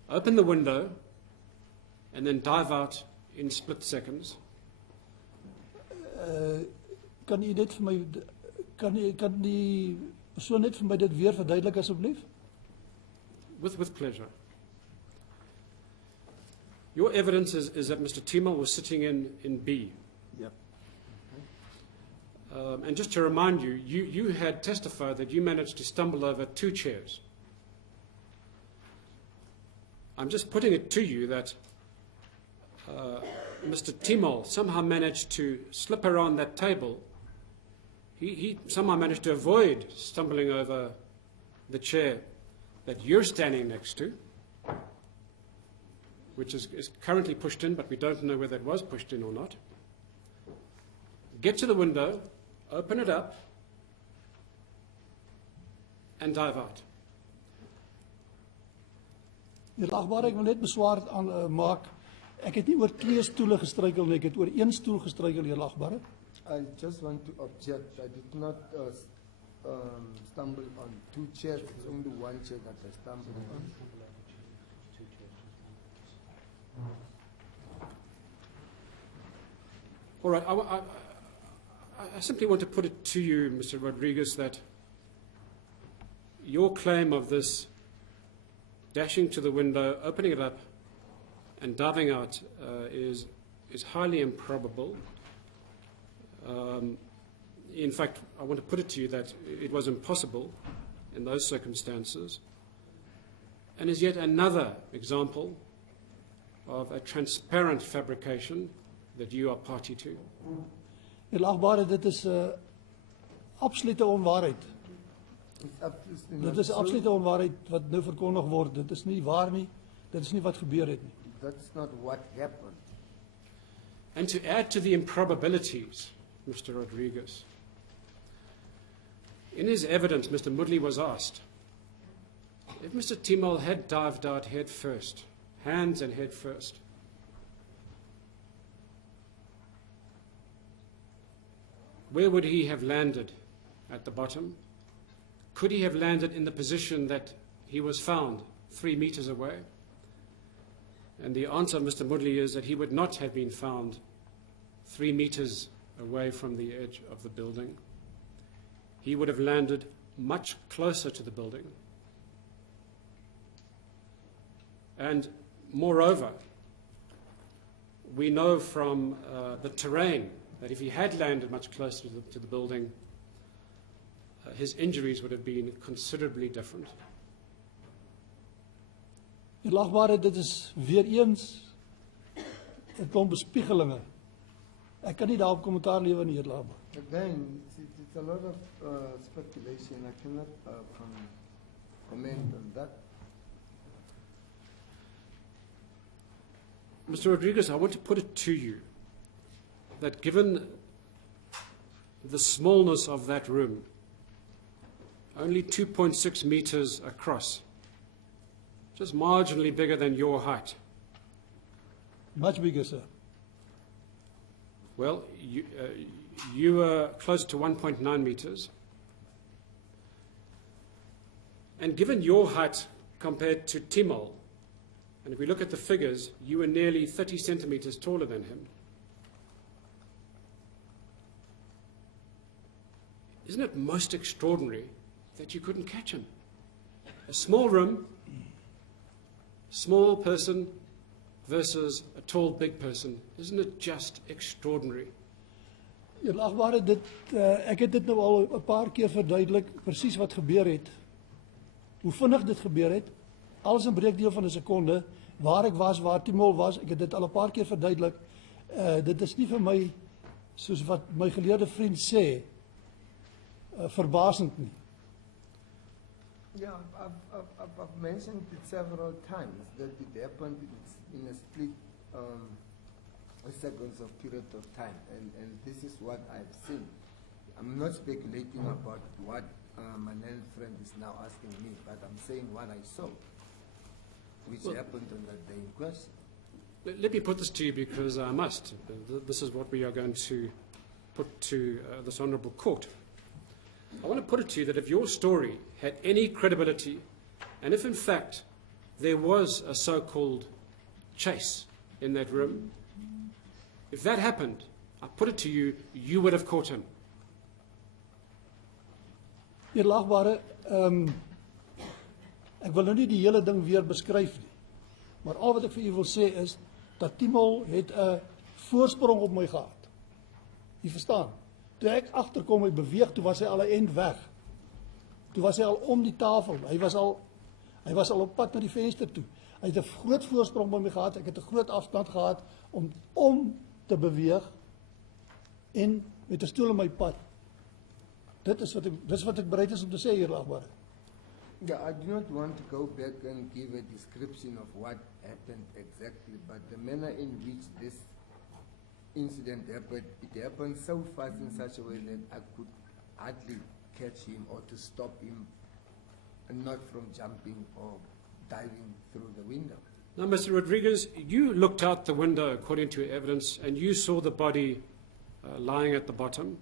open the window, and then dive out in split seconds. Kan u net vir my kan die persoon net vir my dit weer verduidelik asseblief? With pleasure. Your evidence is that Mr. Timol was sitting in B. Yep. And just to remind you, you had testified that you managed to stumble over 2 chairs. I'm just putting it to you that Mr. Timol somehow managed to slip around that table. He somehow managed to avoid stumbling over the chair that you're standing next to, which is currently pushed in, but we don't know whether it was pushed in or not. Get to the window, open it up, and dive out. Eerlagbare, ek wil net beswaar aan maak. Ek het nie oor 2 stoele gestruikel nie, ek het oor 1 stoel gestruikel, Eerlagbare. I just want to object. I did not stumble on 2 chairs. It's only 1 chair that I stumbled on. All right, I simply want to put it to you, Mr. Rodrigues, that your claim of this dashing to the window, opening it up, and diving out is highly improbable. In fact, I want to put it to you that it was impossible in those circumstances, and is yet another example of a transparent fabrication that you are party to. Eerlagbare, dit is absolute onwaarheid. It's absolutely Dit not is true. absolute onwaarheid wat nou verkondig word. Dit is nie waar nie. Dit is nie wat gebeur het nie. That's not what happened. And to add to the improbabilities, Mr. Rodrigues. In his evidence, Mr. Moodley was asked if Mr. Timol had dived out head first, hands and head first, where would he have landed? At the bottom? Could he have landed in the position that he was found 3 meters away? And the answer of Mr. Moodley is that he would not have been found 3 meters away from the edge of the building. He would have landed much closer to the building. And moreover, we know from the terrain that if he had landed much closer to the building, his injuries would have been considerably different. Lagbare, dit is weer eens 'n klomp bespiegelinge. Ek kan nie daarop kommentaar lewer nie, Lagbare. Again, it's a lot of speculation. I cannot comment on that. Mr. Rodrigues, I want to put it to you that given the smallness of that room, only 2.6 meters across, just marginally bigger than your height. Much bigger, sir. Well, you were close to 1.9 meters. And given your height compared to Timol, and if we look at the figures, you were nearly 30 centimeters taller than him. Isn't it most extraordinary that you couldn't catch him? A small room, small person versus a tall, big person. Isn't it just extraordinary? Lagbare, ek het dit nou al 'n paar keer verduidelik presies wat gebeur het. Hoe vinnig dit gebeur het. Alles in breekdeel van 'n sekonde. Waar ek was, waar Timol was, ek het dit al 'n paar keer verduidelik. Dit is nie vir my, soos wat my geleerde vriend sê, verbasend nie. Yeah, I've mentioned it several times that it happened in a split seconds of period of time, and this is what I've seen. I'm not speculating about what my learned friend is now asking me, but I'm saying what I saw, which happened on that day in question. Let me put this to you because I must. This is what we are going to put to this honourable court. I want to put it to you that if your story had any credibility, and if in fact there was a so-called chase in that room, if that happened, I put it to you, you would have caught him. Hier Lagbare, ek wil nou nie die hele ding weer beskryf nie. Maar al wat ek vir u wil sê is dat Timol het 'n voorsprong op my gehad. Jy verstaan? Toe ek agterkom, hy beweeg, toe was hy al 'n end weg. Toe was hy al om die tafel. Hy was al op pad na die venster toe. Hy het 'n groot voorsprong by my gehad. Ek het 'n groot afstand gehad om te beweeg en met 'n stoel in my pad. Dis wat ek bereid is om te sê hier, Lagbare. Yeah, I do not want to go back and give a description of what happened exactly, but the manner in which this incident happened, it happened so fast in such a way that I could hardly catch him or to stop him, and not from jumping or diving through the window. Now, Mr. Rodrigues, you looked out the window according to your evidence and you saw the body lying at the bottom.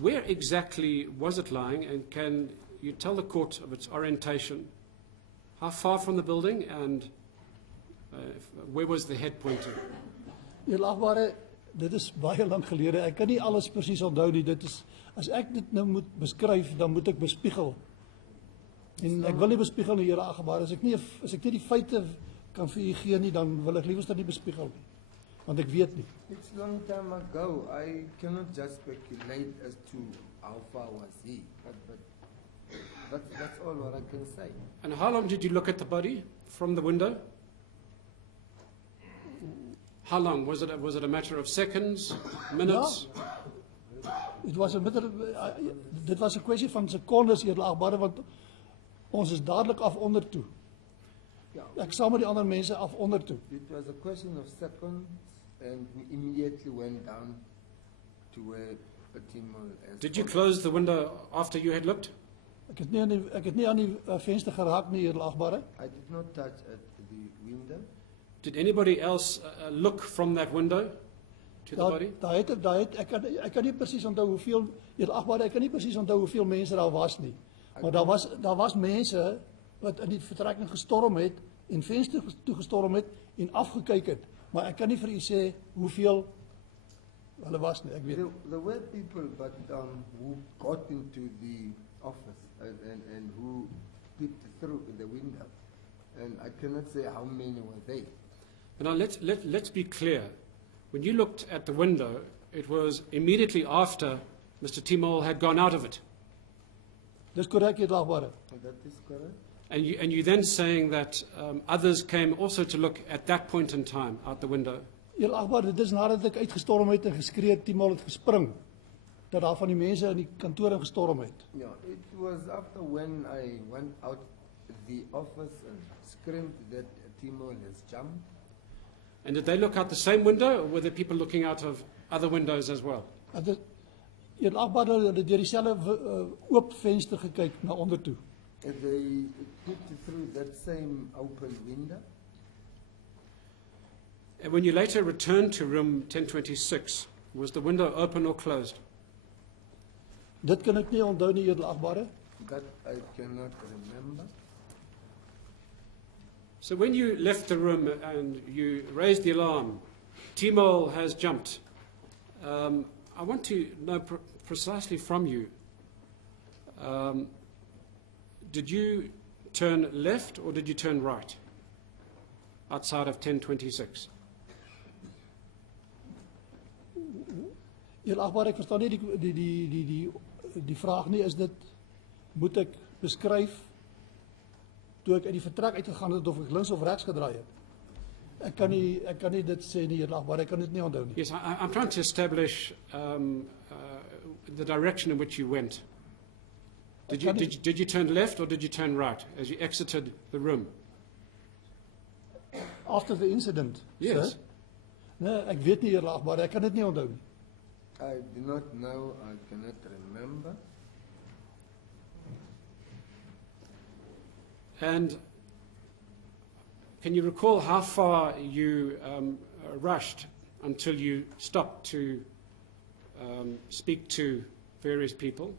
Where exactly was it lying, and can you tell the court of its orientation? How far from the building, and where was the head pointing? Ja, Lagbare, dit is baie lank gelede. Ek kan nie alles presies onthou nie. Dit is, as ek dit nou moet beskryf, dan moet ek bespiegel. En ek wil nie bespiegel nie, Here Lagbare. As ek nie die feite kan vir u gee nie, dan wil ek liewer nie bespiegel nie. Want ek weet nie. It's a long time ago. I cannot just speculate as to how far was he, but that's all what I can say. And how long did you look at the body from the window? How long? Was it a matter of seconds, minutes? Dit was 'n kwessie van sekondes, Here Lagbare, want ons is dadelik af onder toe. Ek saam met die ander mense af onder toe. It was a question of seconds, and we immediately went down to where Timol has. Did you gone. close the window after you had looked? Ek het nie aan die venster geraak nie, edelagbare. I did not touch at the window. Did anybody else look from that window to the body? Ek kan nie presies onthou hoeveel, edelagbare, ek kan nie presies onthou hoeveel mense daar was nie. Maar daar was mense wat in die vertrekking gestorm het en venster toe gestorm het en afgekyk het. Maar ek kan nie vir u sê hoeveel hulle was nie, ek weet. There were people, but who got into the office and who peeped through the window, and I cannot say how many were they. Now let's be clear. When you looked at the window, it was immediately after Mr. Timol had gone out of it. Dis korrek, edelagbare. That is correct. And you then saying that others came also to look at that point in time out the window. Edelagbare, dit is nadat ek uitgestorm het en geskree het, Timol het gespring, dat daar van die mense in die kantoor in gestorm het. Yeah, it was after when I went out the office and screamed that Timol has jumped. And did they look out the same window, or were there people looking out of other windows as well? Edelagbare, hulle het deur dieselfde oop venster gekyk na onder toe. And they peeped through that same open window. And when you later returned to room 1026, was the window open or closed? Dit kan ek nie onthou nie, edelagbare. That I cannot remember. So when you left the room and you raised the alarm, Timol has jumped. I want to know precisely from you, did you turn left or did you turn right outside of 1026? Edelagbare, ek verstaan nie die vraag nie, is dit, moet ek beskryf toe ek uit die vertrek uitgegaan het of ek links of rechts gedraai het? Ek kan nie dit sê nie, edelagbare, ek kan dit nie onthou nie. Yes, I'm trying to establish the direction in which you went. Did you turn left or did you turn right as you exited the room? After the incident, Yes. sir? Nee, ek weet nie, edelagbare, ek kan dit nie onthou nie. I do not know, I cannot remember. And can you recall how far you rushed until you stopped to speak to various people?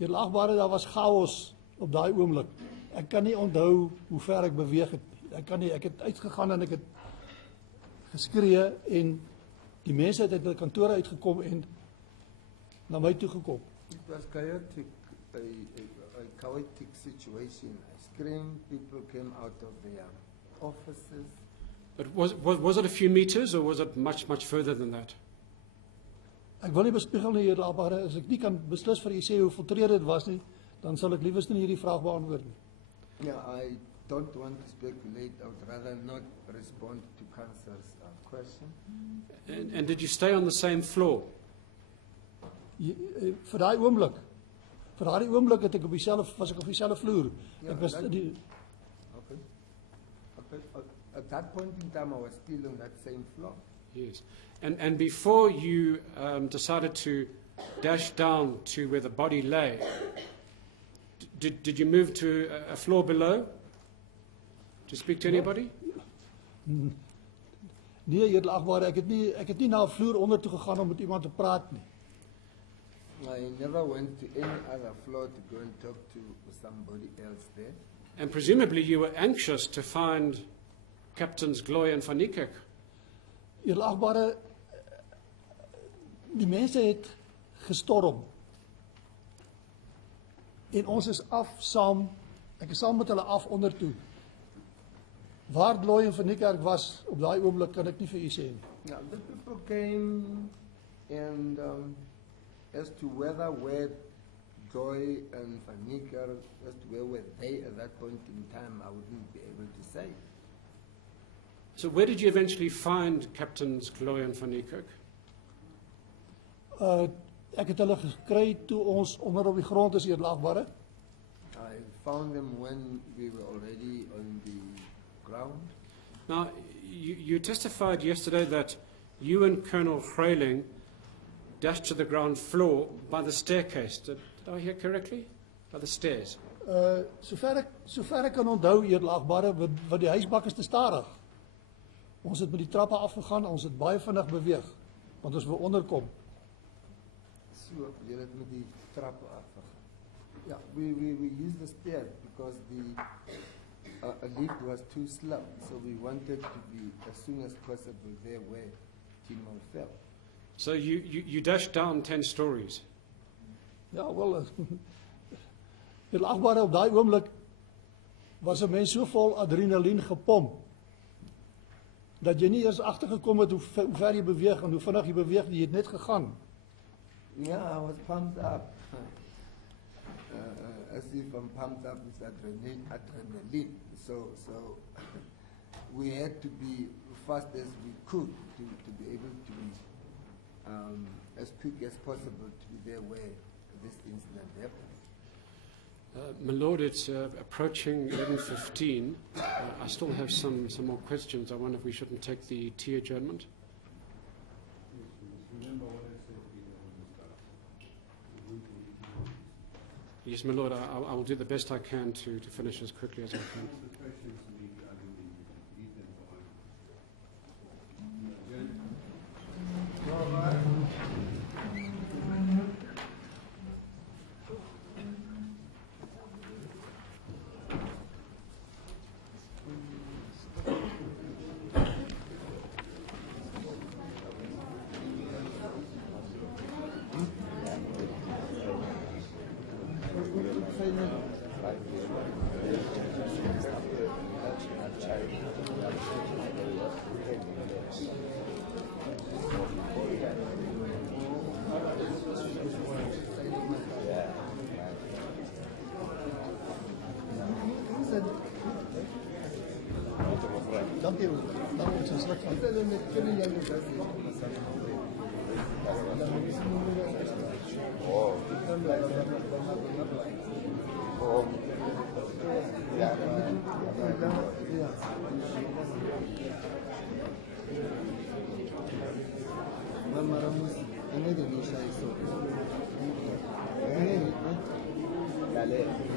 Edelagbare, daar was chaos op daai oomblik. Ek kan nie onthou hoe ver ek beweeg het nie. Ek het uitgegaan en ek het geskree en die mense het uit die kantore uitgekom en na my toe gekom. It was chaotic, a chaotic situation. I screamed, people came out of their offices. But was it a few meters or was it much, much further than that? Ek wil nie bespiegel nie, edelagbare, as ek nie kan beslis vir u sê hoeveel trede dit was nie, dan sal ek liewers nie hierdie vraag beantwoord nie. Yeah, I don't want to speculate. I would rather not respond to council's question. And did you stay on the same floor? Vir daai oomblik het ek was ek op dieselfde vloer. Ja, Ek was dan- die, Okay. At that point in time, I was still on that same floor. Yes. And before you decided to dash down to where the body lay, did you move to a floor below to speak to anybody? nee, edelagbare, ek het nie na 'n vloer onder toe gegaan om met iemand te praat nie. I never went to any other floor to go and talk to somebody else there. And presumably you were anxious to find Captains Gloy and Van Niekerk. Edelagbare, die mense het gestorm. En ons is saam, ek is saam met hulle af onder toe. Waar Gloy en Van Niekerk was op daai oomblik kan ek nie vir u sê nie. Now, the people came and as to where Joy and Van Niekerk, as to where were they at that point in time, I wouldn't be able to say. So where did you eventually find Captains Gloy and Van Niekerk? Ek het hulle gekry toe ons onder op die grond is, edelagbare. I found them when we were already on the ground. Now, you testified yesterday that you and Colonel Grayling dashed to the ground floor by the staircase. Did I hear correctly? By the stairs. Sover ek kan onthou, edelagbare, wat die huisbak is te stadig. Ons het met die trappe afgegaan, ons het baie vinnig beweeg, want ons wil onderkom. So, jy het met die trappe afgegaan. Yeah, we used the stairs because the lift was too slow, so we wanted to be as soon as possible there where Timol fell. So you dashed down 10 stories. Ja, wel, edelagbare, op daai oomblik was 'n mens so vol adrenalien gepomp, dat jy nie eers agtergekom het hoe ver jy beweeg en hoe vinnig jy beweeg, jy het net gegaan. Yeah, I was pumped up. As if I'm pumped up with adrenaline. So we had to be fast as we could to be able to be as quick as possible to be there where this incident happened. My Lord, it's approaching 11:15. I still have some more questions. I wonder if we shouldn't take the tea adjournment. Remember what I said at the start. Yes, my Lord, I will do the best I can to finish as quickly as I can. The questions regarding the details Dank jy, dank ons is lekker. Dale.